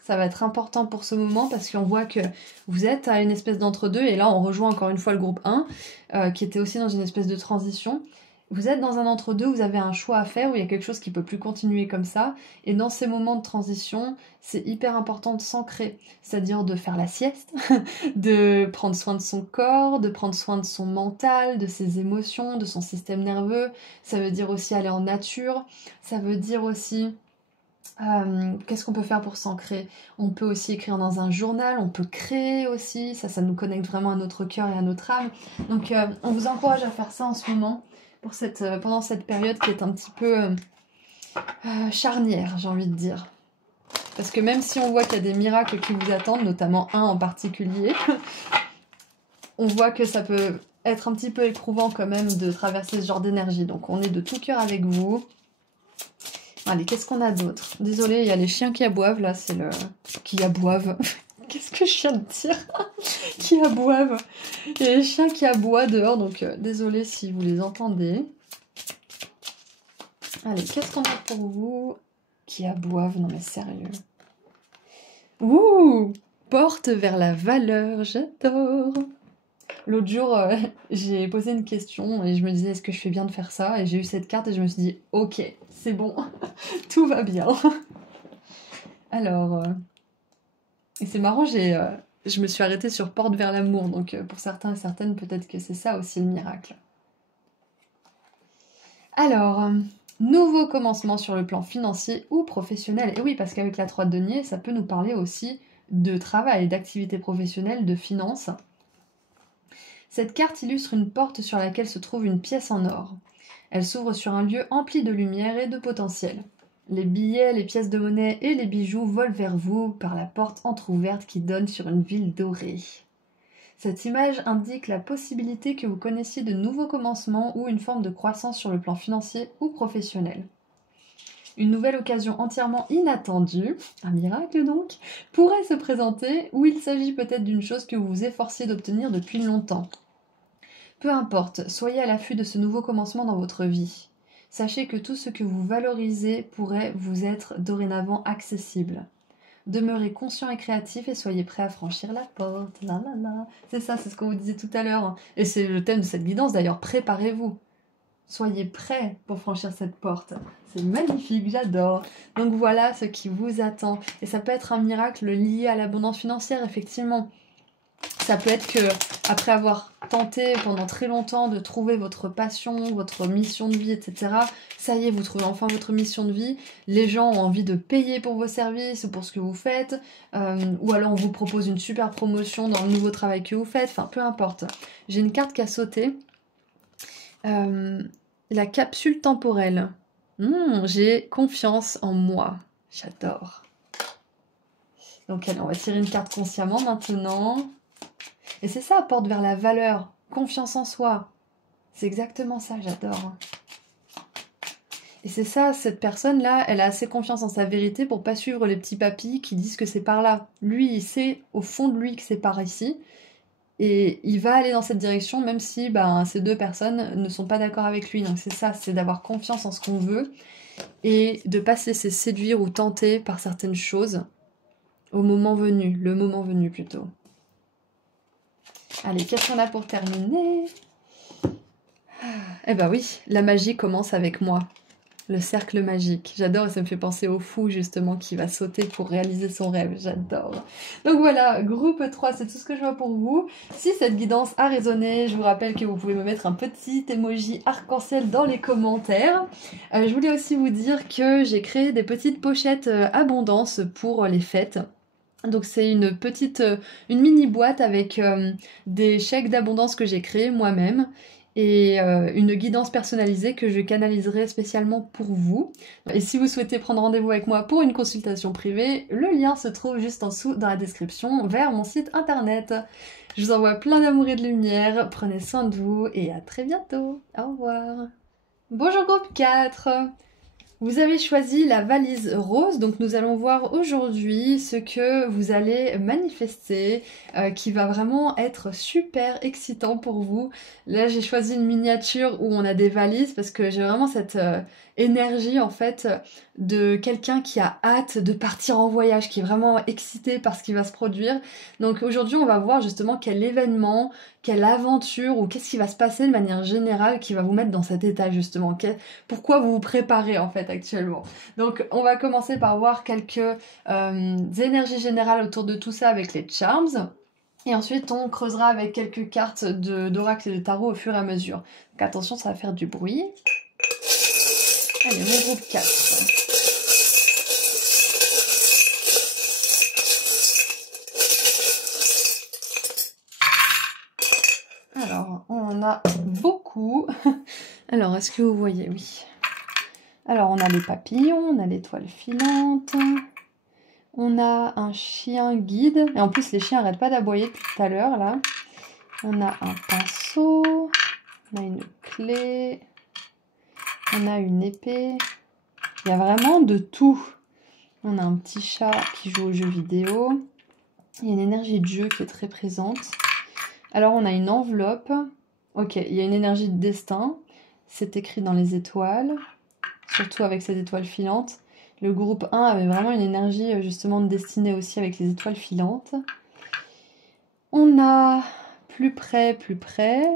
Ça va être important pour ce moment parce qu'on voit que vous êtes à une espèce d'entre-deux et là on rejoint encore une fois le groupe 1 qui était aussi dans une espèce de transition. Vous êtes dans un entre-deux, vous avez un choix à faire où il y a quelque chose qui peut plus continuer comme ça et dans ces moments de transition, c'est hyper important de s'ancrer, c'est-à-dire de faire la sieste, de prendre soin de son corps, de prendre soin de son mental, de ses émotions, de son système nerveux. Ça veut dire aussi aller en nature, ça veut dire aussi qu'est-ce qu'on peut faire pour s'ancrer? On peut aussi écrire dans un journal, on peut créer aussi, ça nous connecte vraiment à notre cœur et à notre âme. Donc on vous encourage à faire ça en ce moment, pour pendant cette période qui est un petit peu charnière, j'ai envie de dire. Parce que même si on voit qu'il y a des miracles qui vous attendent, notamment un en particulier, on voit que ça peut être un petit peu éprouvant quand même de traverser ce genre d'énergie. Donc on est de tout cœur avec vous. Allez, qu'est-ce qu'on a d'autre? Désolée, il y a les chiens qui aboivent, là, c'est le... Qui aboivent. Qu'est-ce que je viens de dire? Qui aboivent. Il y a les chiens qui aboient dehors, donc désolée si vous les entendez. Allez, qu'est-ce qu'on a pour vous? Qui aboivent, non mais sérieux. Ouh! Porte vers la valeur, j'adore. L'autre jour, j'ai posé une question et je me disais est-ce que je fais bien de faire ça? Et j'ai eu cette carte et je me suis dit ok, c'est bon, tout va bien. Alors, et c'est marrant, je me suis arrêtée sur porte vers l'amour, donc pour certains et certaines, peut-être que c'est ça aussi le miracle. Alors, nouveau commencement sur le plan financier ou professionnel. Et oui, parce qu'avec la 3 de denier, ça peut nous parler aussi de travail, d'activité professionnelle, de finances. Cette carte illustre une porte sur laquelle se trouve une pièce en or. Elle s'ouvre sur un lieu empli de lumière et de potentiel. Les billets, les pièces de monnaie et les bijoux volent vers vous par la porte entr'ouverte qui donne sur une ville dorée. Cette image indique la possibilité que vous connaissiez de nouveaux commencements ou une forme de croissance sur le plan financier ou professionnel. Une nouvelle occasion entièrement inattendue, un miracle donc, pourrait se présenter où il s'agit peut-être d'une chose que vous vous efforciez d'obtenir depuis longtemps. Peu importe, soyez à l'affût de ce nouveau commencement dans votre vie. Sachez que tout ce que vous valorisez pourrait vous être dorénavant accessible. Demeurez conscient et créatif et soyez prêt à franchir la porte. La la la. C'est ça, c'est ce qu'on vous disait tout à l'heure. Et c'est le thème de cette guidance d'ailleurs, préparez-vous. Soyez prêts pour franchir cette porte. C'est magnifique, j'adore. Donc voilà ce qui vous attend. Et ça peut être un miracle lié à l'abondance financière, effectivement. Ça peut être que, après avoir tenté pendant très longtemps de trouver votre passion, votre mission de vie, etc., ça y est, vous trouvez enfin votre mission de vie, les gens ont envie de payer pour vos services ou pour ce que vous faites, ou alors on vous propose une super promotion dans le nouveau travail que vous faites, enfin peu importe. J'ai une carte qui a sauté, la capsule temporelle. J'ai confiance en moi, j'adore. Donc allez, on va tirer une carte consciemment maintenant. Et c'est ça, porte vers la valeur, confiance en soi. C'est exactement ça, j'adore. Et c'est ça, cette personne-là, elle a assez confiance en sa vérité pour pas suivre les petits papis qui disent que c'est par là. Lui, il sait au fond de lui que c'est par ici. Et il va aller dans cette direction, même si ces deux personnes ne sont pas d'accord avec lui. Donc c'est ça, c'est d'avoir confiance en ce qu'on veut et de pas se laisser séduire ou tenter par certaines choses au moment venu, le moment venu plutôt. Allez, qu'est-ce qu'on a pour terminer? Eh ben oui, la magie commence avec moi. Le cercle magique. J'adore et ça me fait penser au fou justement qui va sauter pour réaliser son rêve. J'adore. Donc voilà, groupe 3, c'est tout ce que je vois pour vous. Si cette guidance a résonné, je vous rappelle que vous pouvez me mettre un petit emoji arc-en-ciel dans les commentaires. Je voulais aussi vous dire que j'ai créé des petites pochettes abondance pour les fêtes. Donc c'est une mini boîte avec des chèques d'abondance que j'ai créés moi-même et une guidance personnalisée que je canaliserai spécialement pour vous. Et si vous souhaitez prendre rendez-vous avec moi pour une consultation privée, le lien se trouve juste en dessous dans la description vers mon site internet. Je vous envoie plein d'amour et de lumière, prenez soin de vous et à très bientôt. Au revoir. Bonjour groupe 4. Vous avez choisi la valise rose, donc nous allons voir aujourd'hui ce que vous allez manifester, qui va vraiment être super excitant pour vous. Là, j'ai choisi une miniature où on a des valises parce que j'ai vraiment cette énergie en fait de quelqu'un qui a hâte de partir en voyage, qui est vraiment excité par ce qui va se produire. Donc aujourd'hui, on va voir justement quel événement, quelle aventure ou qu'est-ce qui va se passer de manière générale qui va vous mettre dans cet état justement. Pourquoi vous vous préparez en fait actuellement. Donc on va commencer par voir quelques énergies générales autour de tout ça avec les charms. Et ensuite on creusera avec quelques cartes d'oracle et de tarot au fur et à mesure. Donc attention, ça va faire du bruit. Allez, mon groupe 4. Alors, on en a beaucoup. Alors, est-ce que vous voyez? Oui. Alors, on a les papillons, on a l'étoile filante, on a un chien guide. Et en plus, les chiens n'arrêtent pas d'aboyer depuis tout à l'heure, là. On a un pinceau, on a une clé, on a une épée. Il y a vraiment de tout. On a un petit chat qui joue aux jeux vidéo. Il y a une énergie de jeu qui est très présente. Alors, on a une enveloppe. Ok, il y a une énergie de destin. C'est écrit dans les étoiles, surtout avec cette étoile filante. Le groupe 1 avait vraiment une énergie justement de destinée aussi avec les étoiles filantes. On a plus près, plus près.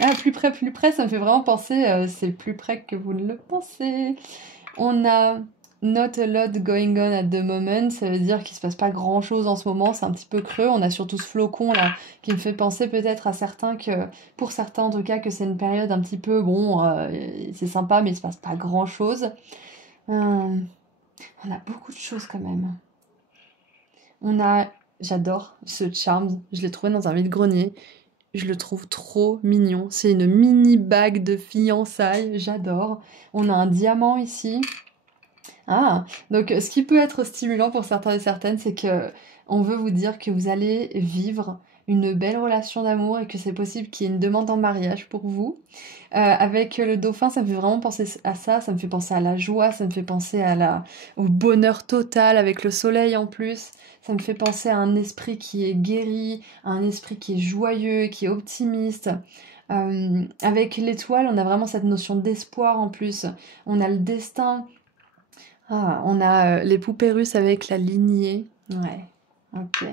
Ah, plus près, ça me fait vraiment penser, c'est plus près que vous ne le pensez. On a not a lot going on at the moment, ça veut dire qu'il se passe pas grand chose en ce moment, c'est un petit peu creux. On a surtout ce flocon là qui me fait penser peut-être à certains que, pour certains en tout cas, que c'est une période un petit peu, bon, c'est sympa mais il se passe pas grand chose. On a beaucoup de choses quand même. J'adore ce charm, je l'ai trouvé dans un vide-grenier. Je le trouve trop mignon. C'est une mini bague de fiançailles. J'adore. On a un diamant ici. Ah, donc ce qui peut être stimulant pour certains et certaines, c'est que on veut vous dire que vous allez vivre une belle relation d'amour et que c'est possible qu'il y ait une demande en mariage pour vous. Avec le dauphin, ça me fait vraiment penser à ça. Ça me fait penser à la joie. Ça me fait penser au bonheur total avec le soleil en plus. Ça me fait penser à un esprit qui est guéri, à un esprit qui est joyeux, qui est optimiste. Avec l'étoile, on a vraiment cette notion d'espoir en plus. On a le destin. Ah, on a les poupées russes avec la lignée. Ouais, ok.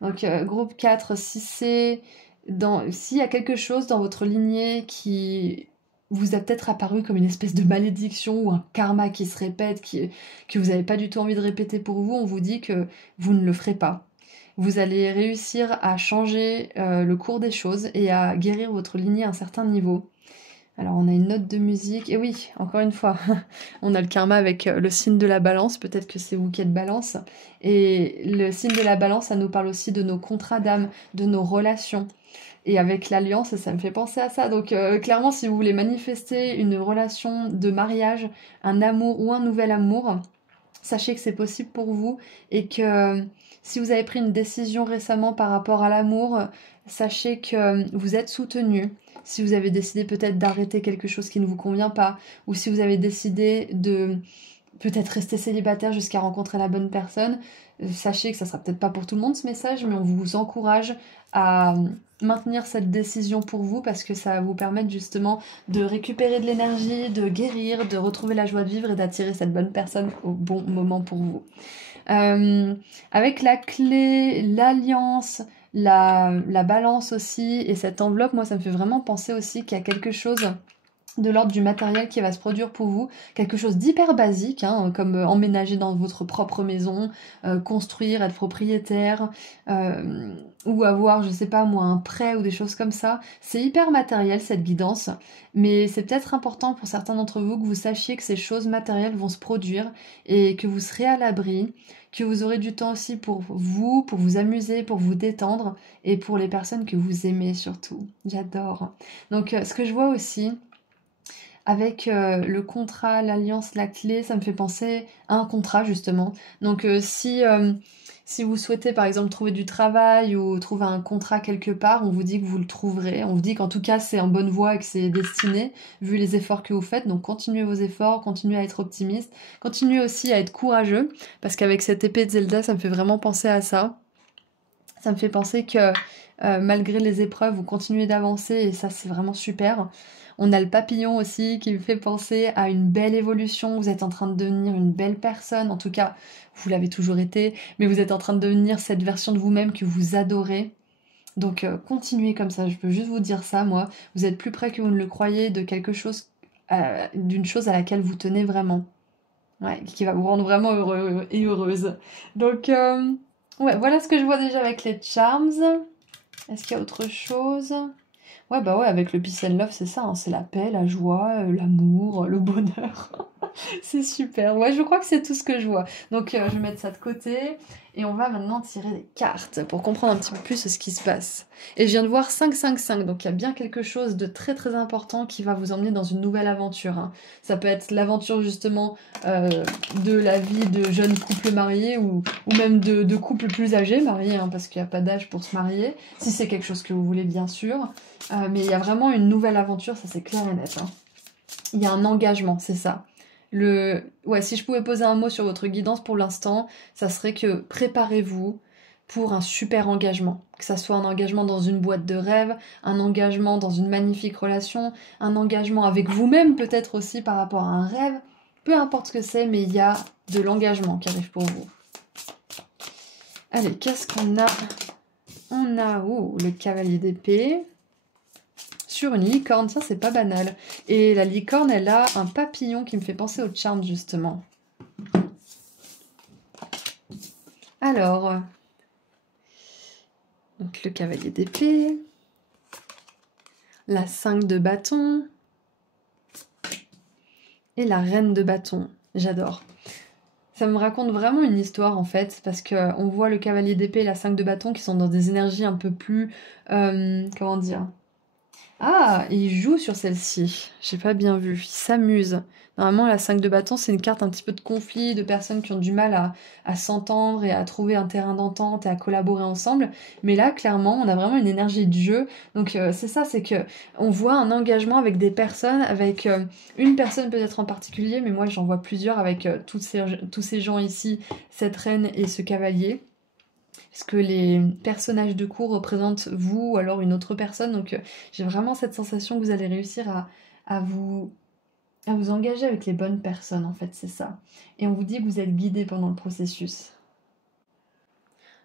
Donc, groupe 4, s'il y a quelque chose dans votre lignée qui vous a peut-être apparu comme une espèce de malédiction ou un karma qui se répète, que vous n'avez pas du tout envie de répéter pour vous, on vous dit que vous ne le ferez pas. Vous allez réussir à changer le cours des choses et à guérir votre lignée à un certain niveau. Alors, on a une note de musique. Et oui, encore une fois, on a le karma avec le signe de la balance. Peut-être que c'est vous qui êtes balance. Et le signe de la balance, ça nous parle aussi de nos contrats d'âme, de nos relations. Et avec l'alliance, ça me fait penser à ça. Donc, clairement, si vous voulez manifester une relation de mariage, un amour ou un nouvel amour, sachez que c'est possible pour vous et que si vous avez pris une décision récemment par rapport à l'amour, sachez que vous êtes soutenu. Si vous avez décidé peut-être d'arrêter quelque chose qui ne vous convient pas, ou si vous avez décidé de peut-être rester célibataire jusqu'à rencontrer la bonne personne, sachez que ça sera peut-être pas pour tout le monde ce message, mais on vous encourage à maintenir cette décision pour vous parce que ça va vous permettre justement de récupérer de l'énergie, de guérir, de retrouver la joie de vivre et d'attirer cette bonne personne au bon moment pour vous. Avec la clé, l'alliance, la balance aussi et cette enveloppe, moi ça me fait vraiment penser aussi qu'il y a quelque chose de l'ordre du matériel qui va se produire pour vous, quelque chose d'hyper basique, hein, comme emménager dans votre propre maison, construire, être propriétaire, ou avoir, je sais pas moi, un prêt ou des choses comme ça. C'est hyper matériel cette guidance, mais c'est peut-être important pour certains d'entre vous que vous sachiez que ces choses matérielles vont se produire et que vous serez à l'abri, que vous aurez du temps aussi pour vous amuser, pour vous détendre et pour les personnes que vous aimez surtout. J'adore. Donc ce que je vois aussi, avec le contrat, l'alliance, la clé, ça me fait penser à un contrat justement. Donc si vous souhaitez par exemple trouver du travail ou trouver un contrat quelque part, on vous dit que vous le trouverez. On vous dit qu'en tout cas c'est en bonne voie et que c'est destiné, vu les efforts que vous faites. Donc continuez vos efforts, continuez à être optimiste, continuez aussi à être courageux, parce qu'avec cette épée de Zelda, ça me fait vraiment penser à ça. Ça me fait penser que malgré les épreuves, vous continuez d'avancer et ça c'est vraiment super. On a le papillon aussi qui me fait penser à une belle évolution. Vous êtes en train de devenir une belle personne, en tout cas vous l'avez toujours été, mais vous êtes en train de devenir cette version de vous-même que vous adorez. Donc continuez comme ça, je peux juste vous dire ça moi. Vous êtes plus près que vous ne le croyez de quelque chose, d'une chose à laquelle vous tenez vraiment. Ouais, qui va vous rendre vraiment heureux et heureuse. Donc ouais, voilà ce que je vois déjà avec les charms. Est-ce qu'il y a autre chose? Ouais, bah ouais, avec le Peace and Love, c'est ça, hein, c'est la paix, la joie, l'amour, le bonheur. C'est super. Ouais, je crois que c'est tout ce que je vois. Donc, je vais mettre ça de côté. Et on va maintenant tirer des cartes pour comprendre un petit peu plus ce qui se passe. Et je viens de voir 5-5-5. Donc, il y a bien quelque chose de très très important qui va vous emmener dans une nouvelle aventure, hein. Ça peut être l'aventure justement de la vie de jeunes couples mariés ou même de couples plus âgés mariés, hein, parce qu'il n'y a pas d'âge pour se marier. Si c'est quelque chose que vous voulez, bien sûr. Mais il y a vraiment une nouvelle aventure, ça c'est clair et net, hein. Il y a un engagement, c'est ça. Ouais, si je pouvais poser un mot sur votre guidance pour l'instant, ça serait que préparez-vous pour un super engagement. Que ça soit un engagement dans une boîte de rêve, un engagement dans une magnifique relation, un engagement avec vous-même peut-être aussi par rapport à un rêve. Peu importe ce que c'est, mais il y a de l'engagement qui arrive pour vous. Allez, qu'est-ce qu'on a? On a le cavalier d'épée. Sur une licorne, ça c'est pas banal. Et la licorne, elle a un papillon qui me fait penser au charme justement. Alors, donc le cavalier d'épée, la 5 de bâton et la reine de bâton. J'adore. Ça me raconte vraiment une histoire en fait, parce qu'on voit le cavalier d'épée et la 5 de bâton qui sont dans des énergies un peu plus... comment dire? Ah, il joue sur celle-ci. J'ai pas bien vu. Il s'amuse. Normalement, la 5 de bâton, c'est une carte un petit peu de conflit, de personnes qui ont du mal à s'entendre et à trouver un terrain d'entente et à collaborer ensemble. Mais là, clairement, on a vraiment une énergie de jeu. Donc, c'est ça, c'est que on voit un engagement avec des personnes, avec une personne peut-être en particulier, mais moi, j'en vois plusieurs avec tous ces gens ici, cette reine et ce cavalier. Parce que les personnages de cours représentent vous ou alors une autre personne. Donc j'ai vraiment cette sensation que vous allez réussir à vous engager avec les bonnes personnes, en fait, c'est ça. Et on vous dit que vous êtes guidé pendant le processus.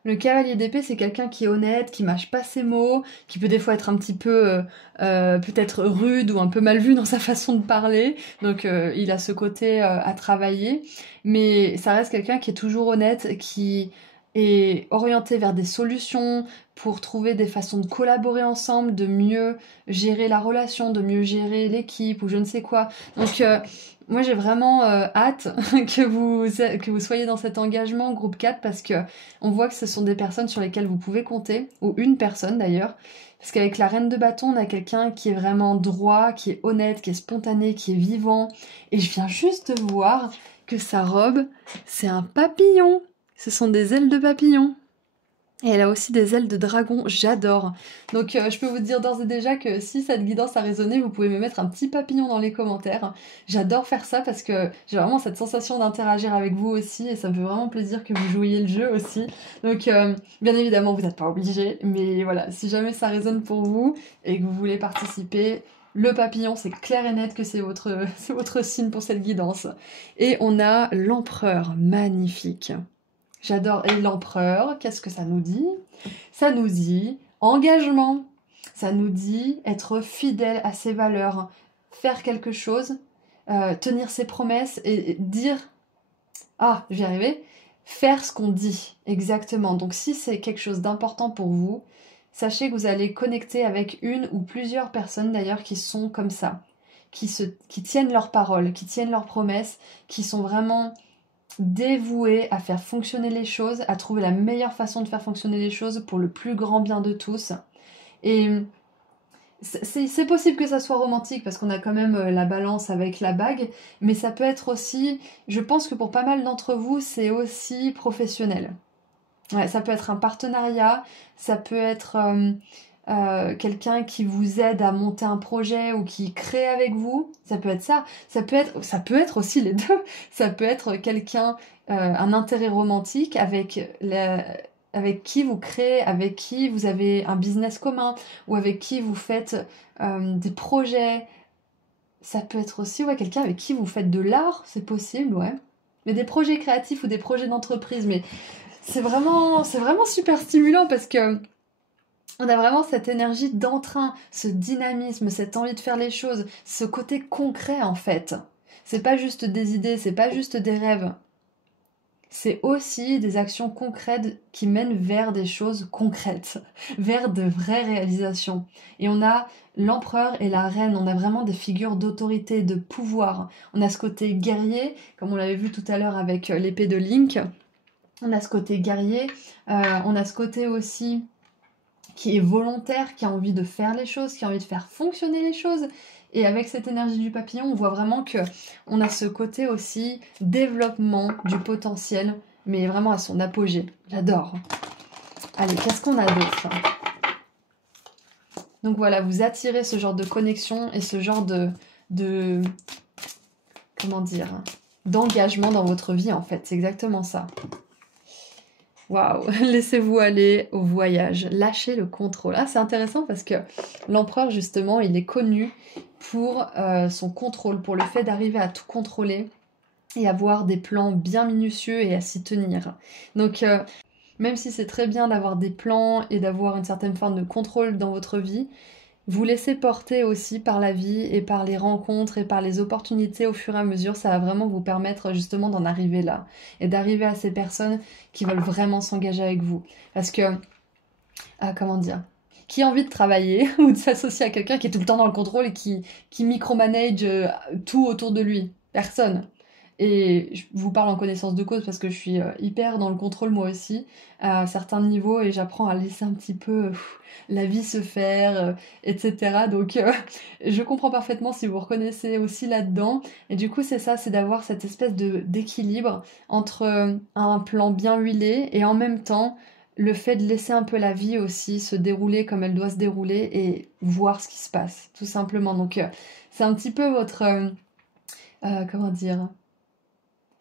Le cavalier d'épée, c'est quelqu'un qui est honnête, qui mâche pas ses mots, qui peut des fois être un petit peu peut-être rude ou un peu mal vu dans sa façon de parler. Donc il a ce côté à travailler. Mais ça reste quelqu'un qui est toujours honnête, qui est orienté vers des solutions pour trouver des façons de collaborer ensemble, de mieux gérer la relation, de mieux gérer l'équipe ou je ne sais quoi. Donc moi j'ai vraiment hâte que vous soyez dans cet engagement groupe 4 parce que on voit que ce sont des personnes sur lesquelles vous pouvez compter, ou une personne d'ailleurs, parce qu'avec la reine de bâton, on a quelqu'un qui est vraiment droit, qui est honnête, qui est spontané, qui est vivant, et je viens juste de voir que sa robe, c'est un papillon. Ce sont des ailes de papillon. Et elle a aussi des ailes de dragon, j'adore. Donc je peux vous dire d'ores et déjà que si cette guidance a résonné, vous pouvez me mettre un petit papillon dans les commentaires. J'adore faire ça parce que j'ai vraiment cette sensation d'interagir avec vous aussi et ça me fait vraiment plaisir que vous jouiez le jeu aussi. Donc bien évidemment, vous n'êtes pas obligés, mais voilà, si jamais ça résonne pour vous et que vous voulez participer, le papillon, c'est clair et net que c'est votre signe pour cette guidance. Et on a l'empereur, magnifique. J'adore. Et l'empereur, qu'est-ce que ça nous dit? Ça nous dit engagement. Ça nous dit être fidèle à ses valeurs, faire quelque chose, tenir ses promesses et dire... Ah, j'y arrivais. Faire ce qu'on dit, exactement. Donc si c'est quelque chose d'important pour vous, sachez que vous allez connecter avec une ou plusieurs personnes d'ailleurs qui sont comme ça, qui tiennent leurs paroles, qui tiennent leurs promesses, qui sont vraiment dévoué à faire fonctionner les choses, à trouver la meilleure façon de faire fonctionner les choses pour le plus grand bien de tous. Et c'est possible que ça soit romantique parce qu'on a quand même la balance avec la bague, mais ça peut être aussi, je pense que pour pas mal d'entre vous, c'est aussi professionnel. Ouais, ça peut être un partenariat, ça peut être quelqu'un qui vous aide à monter un projet ou qui crée avec vous. Ça peut être ça. Ça peut être aussi les deux. Ça peut être quelqu'un, un intérêt romantique avec qui vous créez, avec qui vous avez un business commun ou avec qui vous faites des projets. Ça peut être aussi ouais, quelqu'un avec qui vous faites de l'art, c'est possible, ouais. Mais des projets créatifs ou des projets d'entreprise, mais c'est vraiment super stimulant parce que on a vraiment cette énergie d'entrain, ce dynamisme, cette envie de faire les choses, ce côté concret en fait. C'est pas juste des idées, c'est pas juste des rêves. C'est aussi des actions concrètes qui mènent vers des choses concrètes, vers de vraies réalisations. Et on a l'empereur et la reine, on a vraiment des figures d'autorité, de pouvoir. On a ce côté guerrier, comme on l'avait vu tout à l'heure avec l'épée de Link. On a ce côté guerrier, on a ce côté aussi qui est volontaire, qui a envie de faire les choses, qui a envie de faire fonctionner les choses. Et avec cette énergie du papillon, on voit vraiment que on a ce côté aussi développement du potentiel, mais vraiment à son apogée. J'adore. Allez, qu'est-ce qu'on a d'autre? Donc voilà, vous attirez ce genre de connexion et ce genre de comment dire, d'engagement dans votre vie en fait. C'est exactement ça. Waouh, laissez-vous aller au voyage, lâchez le contrôle. Ah, c'est intéressant parce que l'empereur, justement, il est connu pour son contrôle, pour le fait d'arriver à tout contrôler et avoir des plans bien minutieux et à s'y tenir. Donc, même si c'est très bien d'avoir des plans et d'avoir une certaine forme de contrôle dans votre vie, vous laissez porter aussi par la vie et par les rencontres et par les opportunités au fur et à mesure. Ça va vraiment vous permettre justement d'en arriver là et d'arriver à ces personnes qui veulent vraiment s'engager avec vous. Parce que, comment dire, qui a envie de travailler ou de s'associer à quelqu'un qui est tout le temps dans le contrôle et qui micromanage tout autour de lui? Personne. Et je vous parle en connaissance de cause parce que je suis hyper dans le contrôle moi aussi à certains niveaux et j'apprends à laisser un petit peu la vie se faire, etc. Donc je comprends parfaitement si vous reconnaissez aussi là-dedans. Et du coup c'est ça, c'est d'avoir cette espèce d'équilibre entre un plan bien huilé et en même temps le fait de laisser un peu la vie aussi se dérouler comme elle doit se dérouler et voir ce qui se passe, tout simplement. Donc c'est un petit peu votre... comment dire,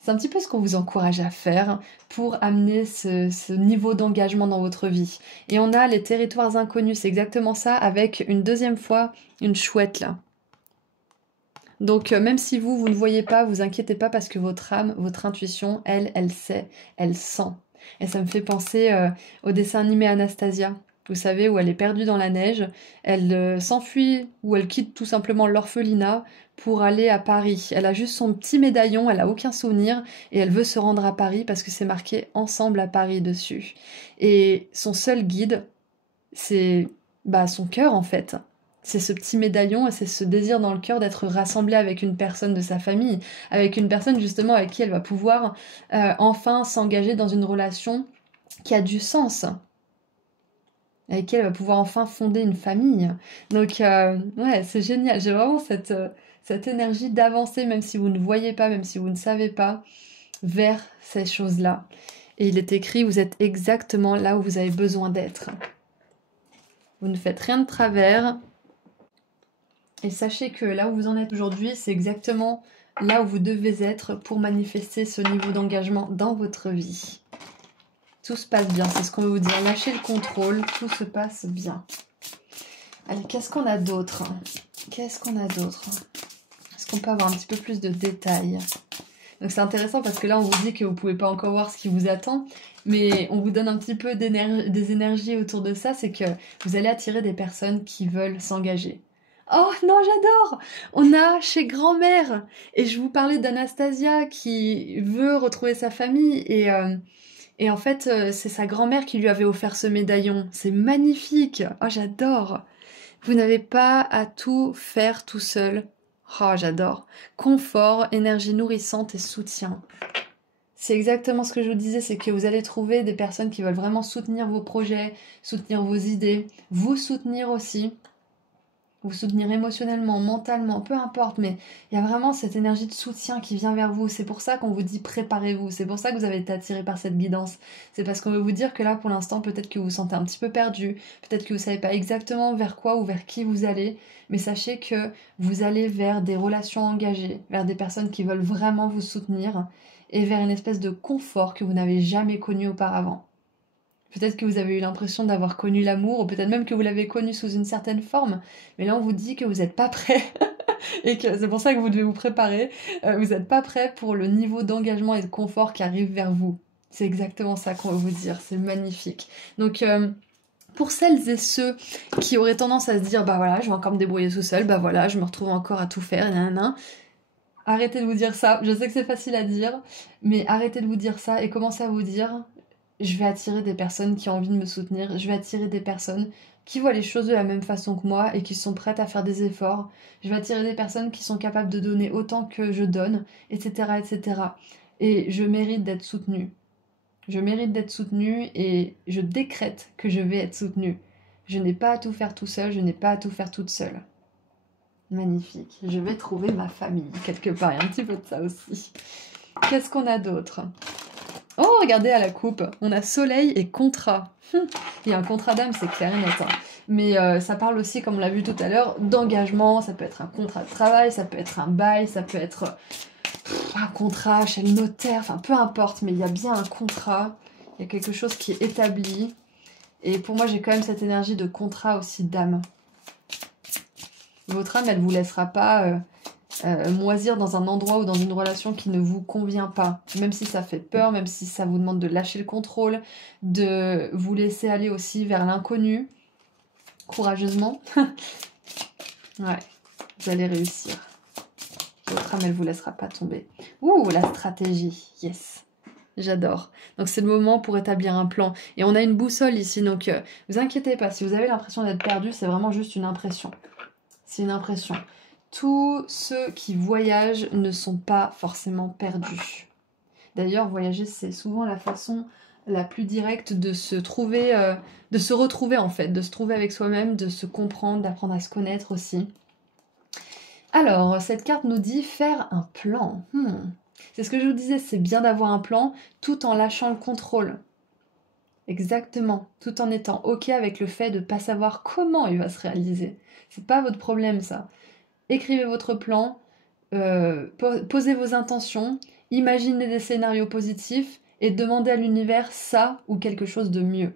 c'est un petit peu ce qu'on vous encourage à faire pour amener ce niveau d'engagement dans votre vie. Et on a les territoires inconnus, c'est exactement ça, avec une deuxième fois une chouette là. Donc même si vous ne voyez pas, vous inquiétez pas parce que votre âme, votre intuition, elle sait, elle sent. Et ça me fait penser au dessin animé Anastasia. Vous savez, où elle est perdue dans la neige, elle s'enfuit ou elle quitte tout simplement l'orphelinat pour aller à Paris. Elle a juste son petit médaillon, elle a aucun souvenir et elle veut se rendre à Paris parce que c'est marqué Ensemble à Paris dessus. Et son seul guide, c'est son cœur en fait. C'est ce petit médaillon et c'est ce désir dans le cœur d'être rassemblée avec une personne de sa famille, avec une personne justement avec qui elle va pouvoir enfin s'engager dans une relation qui a du sens, avec qui elle va pouvoir enfin fonder une famille. Donc ouais, c'est génial. J'ai vraiment cette énergie d'avancer, même si vous ne voyez pas, même si vous ne savez pas, vers ces choses-là. Et il est écrit, vous êtes exactement là où vous avez besoin d'être. Vous ne faites rien de travers. Et sachez que là où vous en êtes aujourd'hui, c'est exactement là où vous devez être pour manifester ce niveau d'engagement dans votre vie. Tout se passe bien, c'est ce qu'on veut vous dire. Lâchez le contrôle, tout se passe bien. Allez, qu'est-ce qu'on a d'autre? Qu'est-ce qu'on a d'autre? Est-ce qu'on peut avoir un petit peu plus de détails? Donc c'est intéressant parce que là on vous dit que vous pouvez pas encore voir ce qui vous attend, mais on vous donne un petit peu des énergies autour de ça, c'est que vous allez attirer des personnes qui veulent s'engager. Oh non, j'adore! On a chez grand-mère, et je vous parlais d'Anastasia qui veut retrouver sa famille, et en fait c'est sa grand-mère qui lui avait offert ce médaillon. C'est magnifique! Oh j'adore! Vous n'avez pas à tout faire tout seul. Oh, j'adore. Confort, énergie nourrissante et soutien. C'est exactement ce que je vous disais, c'est que vous allez trouver des personnes qui veulent vraiment soutenir vos projets, soutenir vos idées, vous soutenir aussi. vous soutenir émotionnellement, mentalement, peu importe, mais il y a vraiment cette énergie de soutien qui vient vers vous. C'est pour ça qu'on vous dit préparez-vous, c'est pour ça que vous avez été attiré par cette guidance. C'est parce qu'on veut vous dire que là, pour l'instant, peut-être que vous vous sentez un petit peu perdu, peut-être que vous savez pas exactement vers quoi ou vers qui vous allez, mais sachez que vous allez vers des relations engagées, vers des personnes qui veulent vraiment vous soutenir et vers une espèce de confort que vous n'avez jamais connu auparavant. Peut-être que vous avez eu l'impression d'avoir connu l'amour, ou peut-être même que vous l'avez connu sous une certaine forme, mais là on vous dit que vous n'êtes pas prêt, et que c'est pour ça que vous devez vous préparer, vous n'êtes pas prêt pour le niveau d'engagement et de confort qui arrive vers vous. C'est exactement ça qu'on va vous dire, c'est magnifique. Donc pour celles et ceux qui auraient tendance à se dire bah voilà, je vais encore me débrouiller tout seul, bah voilà, je me retrouve encore à tout faire, nanana. Arrêtez de vous dire ça, je sais que c'est facile à dire, mais arrêtez de vous dire ça et commencez à vous dire je vais attirer des personnes qui ont envie de me soutenir, je vais attirer des personnes qui voient les choses de la même façon que moi et qui sont prêtes à faire des efforts, je vais attirer des personnes qui sont capables de donner autant que je donne, etc. etc. Et je mérite d'être soutenue. Je mérite d'être soutenue et je décrète que je vais être soutenue. Je n'ai pas à tout faire tout seul, je n'ai pas à tout faire toute seule. Magnifique. Je vais trouver ma famille quelque part. Il y a un petit peu de ça aussi. Qu'est-ce qu'on a d'autre ? Oh, regardez à la coupe. On a soleil et contrat. Il y a un contrat d'âme, c'est clair et net. Hein. Mais ça parle aussi, comme on l'a vu tout à l'heure, d'engagement. Ça peut être un contrat de travail, ça peut être un bail, ça peut être un contrat chez le notaire. Enfin, peu importe, mais il y a bien un contrat. Il y a quelque chose qui est établi. Et pour moi, j'ai quand même cette énergie de contrat aussi d'âme. Votre âme, elle ne vous laissera pas moisir dans un endroit ou dans une relation qui ne vous convient pas. Même si ça fait peur, même si ça vous demande de lâcher le contrôle, de vous laisser aller aussi vers l'inconnu, courageusement. Ouais, vous allez réussir. Votre âme, elle ne vous laissera pas tomber. Ouh, la stratégie, yes. J'adore. Donc c'est le moment pour établir un plan. Et on a une boussole ici, donc vous inquiétez pas. Si vous avez l'impression d'être perdu, c'est vraiment juste une impression. C'est une impression. Tous ceux qui voyagent ne sont pas forcément perdus. D'ailleurs, voyager, c'est souvent la façon la plus directe de se trouver, de se retrouver en fait, de se trouver avec soi-même, de se comprendre, d'apprendre à se connaître aussi. Alors, cette carte nous dit faire un plan. C'est ce que je vous disais, c'est bien d'avoir un plan tout en lâchant le contrôle. Exactement, tout en étant ok avec le fait de ne pas savoir comment il va se réaliser. C'est pas votre problème ça. Écrivez votre plan, posez vos intentions, imaginez des scénarios positifs et demandez à l'univers ça ou quelque chose de mieux.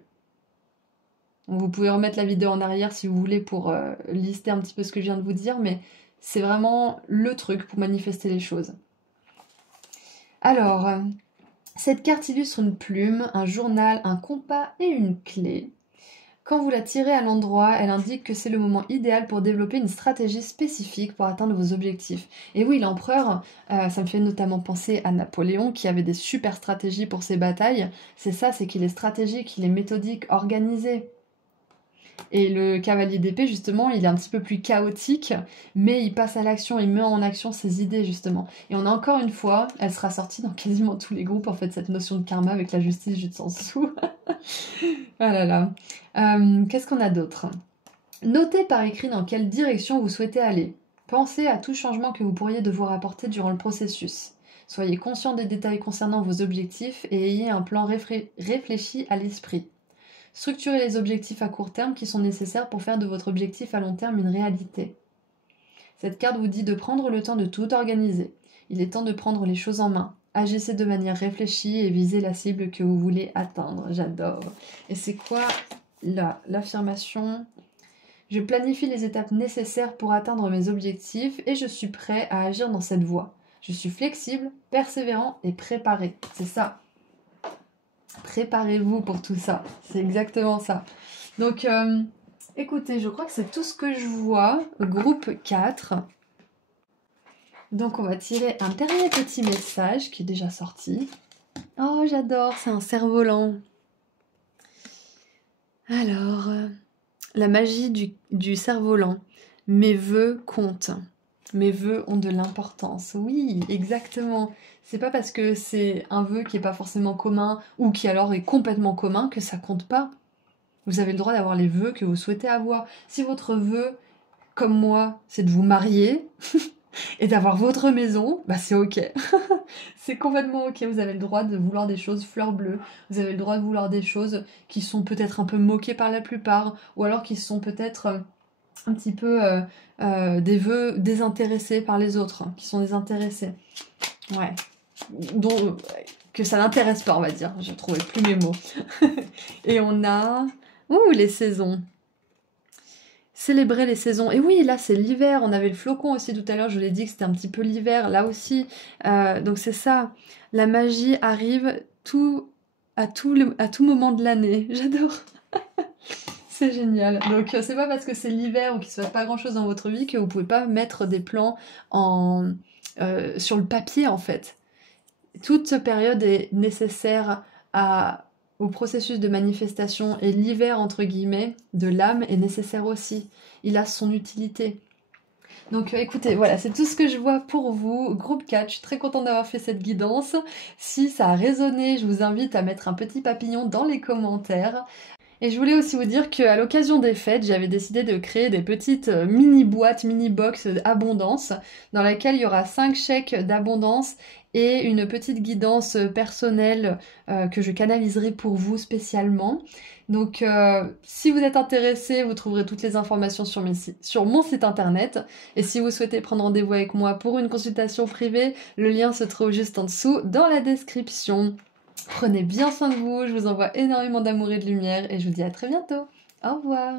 Donc vous pouvez remettre la vidéo en arrière si vous voulez pour lister un petit peu ce que je viens de vous dire, mais c'est vraiment le truc pour manifester les choses. Alors, cette carte illustre une plume, un journal, un compas et une clé. Quand vous la tirez à l'endroit, elle indique que c'est le moment idéal pour développer une stratégie spécifique pour atteindre vos objectifs. Et oui, l'empereur, ça me fait notamment penser à Napoléon qui avait des super stratégies pour ses batailles. C'est ça, c'est qu'il est stratégique, il est méthodique, organisé. Et le cavalier d'épée, justement, il est un petit peu plus chaotique, mais il passe à l'action, il met en action ses idées, justement. Et on a encore une fois, elle sera sortie dans quasiment tous les groupes, en fait, cette notion de karma avec la justice Jutsansu. Ah là là. Qu'est-ce qu'on a d'autre ? Notez par écrit dans quelle direction vous souhaitez aller. Pensez à tout changement que vous pourriez devoir apporter durant le processus. Soyez conscient des détails concernant vos objectifs et ayez un plan réfléchi à l'esprit. Structurez les objectifs à court terme qui sont nécessaires pour faire de votre objectif à long terme une réalité. Cette carte vous dit de prendre le temps de tout organiser. Il est temps de prendre les choses en main. Agissez de manière réfléchie et visez la cible que vous voulez atteindre. J'adore. Et c'est quoi l'affirmation ? Je planifie les étapes nécessaires pour atteindre mes objectifs et je suis prêt à agir dans cette voie. Je suis flexible, persévérant et préparé. C'est ça. Préparez-vous pour tout ça. C'est exactement ça. Donc, écoutez, je crois que c'est tout ce que je vois. Groupe 4. Donc, on va tirer un dernier petit message qui est déjà sorti. Oh, j'adore, c'est un cerf-volant. Alors, la magie du cerf-volant. Mes vœux comptent. Mes vœux ont de l'importance. Oui, exactement. C'est pas parce que c'est un vœu qui est pas forcément commun ou qui alors est complètement commun que ça compte pas. Vous avez le droit d'avoir les vœux que vous souhaitez avoir. Si votre vœu comme moi, c'est de vous marier et d'avoir votre maison, bah c'est ok. C'est complètement ok, vous avez le droit de vouloir des choses fleurs bleues, vous avez le droit de vouloir des choses qui sont peut-être un peu moquées par la plupart, ou alors qui sont peut-être un petit peu des vœux désintéressés par les autres, qui sont désintéressés. Ouais. Donc, que ça n'intéresse pas, on va dire. Je trouvais plus mes mots. Et on a... Ouh, les saisons. Célébrer les saisons. Et oui, là, c'est l'hiver. On avait le flocon aussi tout à l'heure. Je l'ai dit que c'était un petit peu l'hiver. Là aussi. Donc, c'est ça. La magie arrive à tout moment de l'année. J'adore. C'est génial. Donc, c'est pas parce que c'est l'hiver ou qu'il se passe pas grand-chose dans votre vie que vous pouvez pas mettre des plans sur le papier, en fait. Toute cette période est nécessaire au processus de manifestation et l'hiver, entre guillemets, de l'âme est nécessaire aussi. Il a son utilité. Donc écoutez, voilà, c'est tout ce que je vois pour vous. Groupe 4, je suis très contente d'avoir fait cette guidance. Si ça a résonné, je vous invite à mettre un petit papillon dans les commentaires. Et je voulais aussi vous dire qu'à l'occasion des fêtes, j'avais décidé de créer des petites mini-boîtes, mini-box abondance, dans laquelle il y aura 5 chèques d'abondance et une petite guidance personnelle que je canaliserai pour vous spécialement. Donc si vous êtes intéressé, vous trouverez toutes les informations sur mon site internet. Et si vous souhaitez prendre rendez-vous avec moi pour une consultation privée, le lien se trouve juste en dessous dans la description. Prenez bien soin de vous, je vous envoie énormément d'amour et de lumière et je vous dis à très bientôt. Au revoir.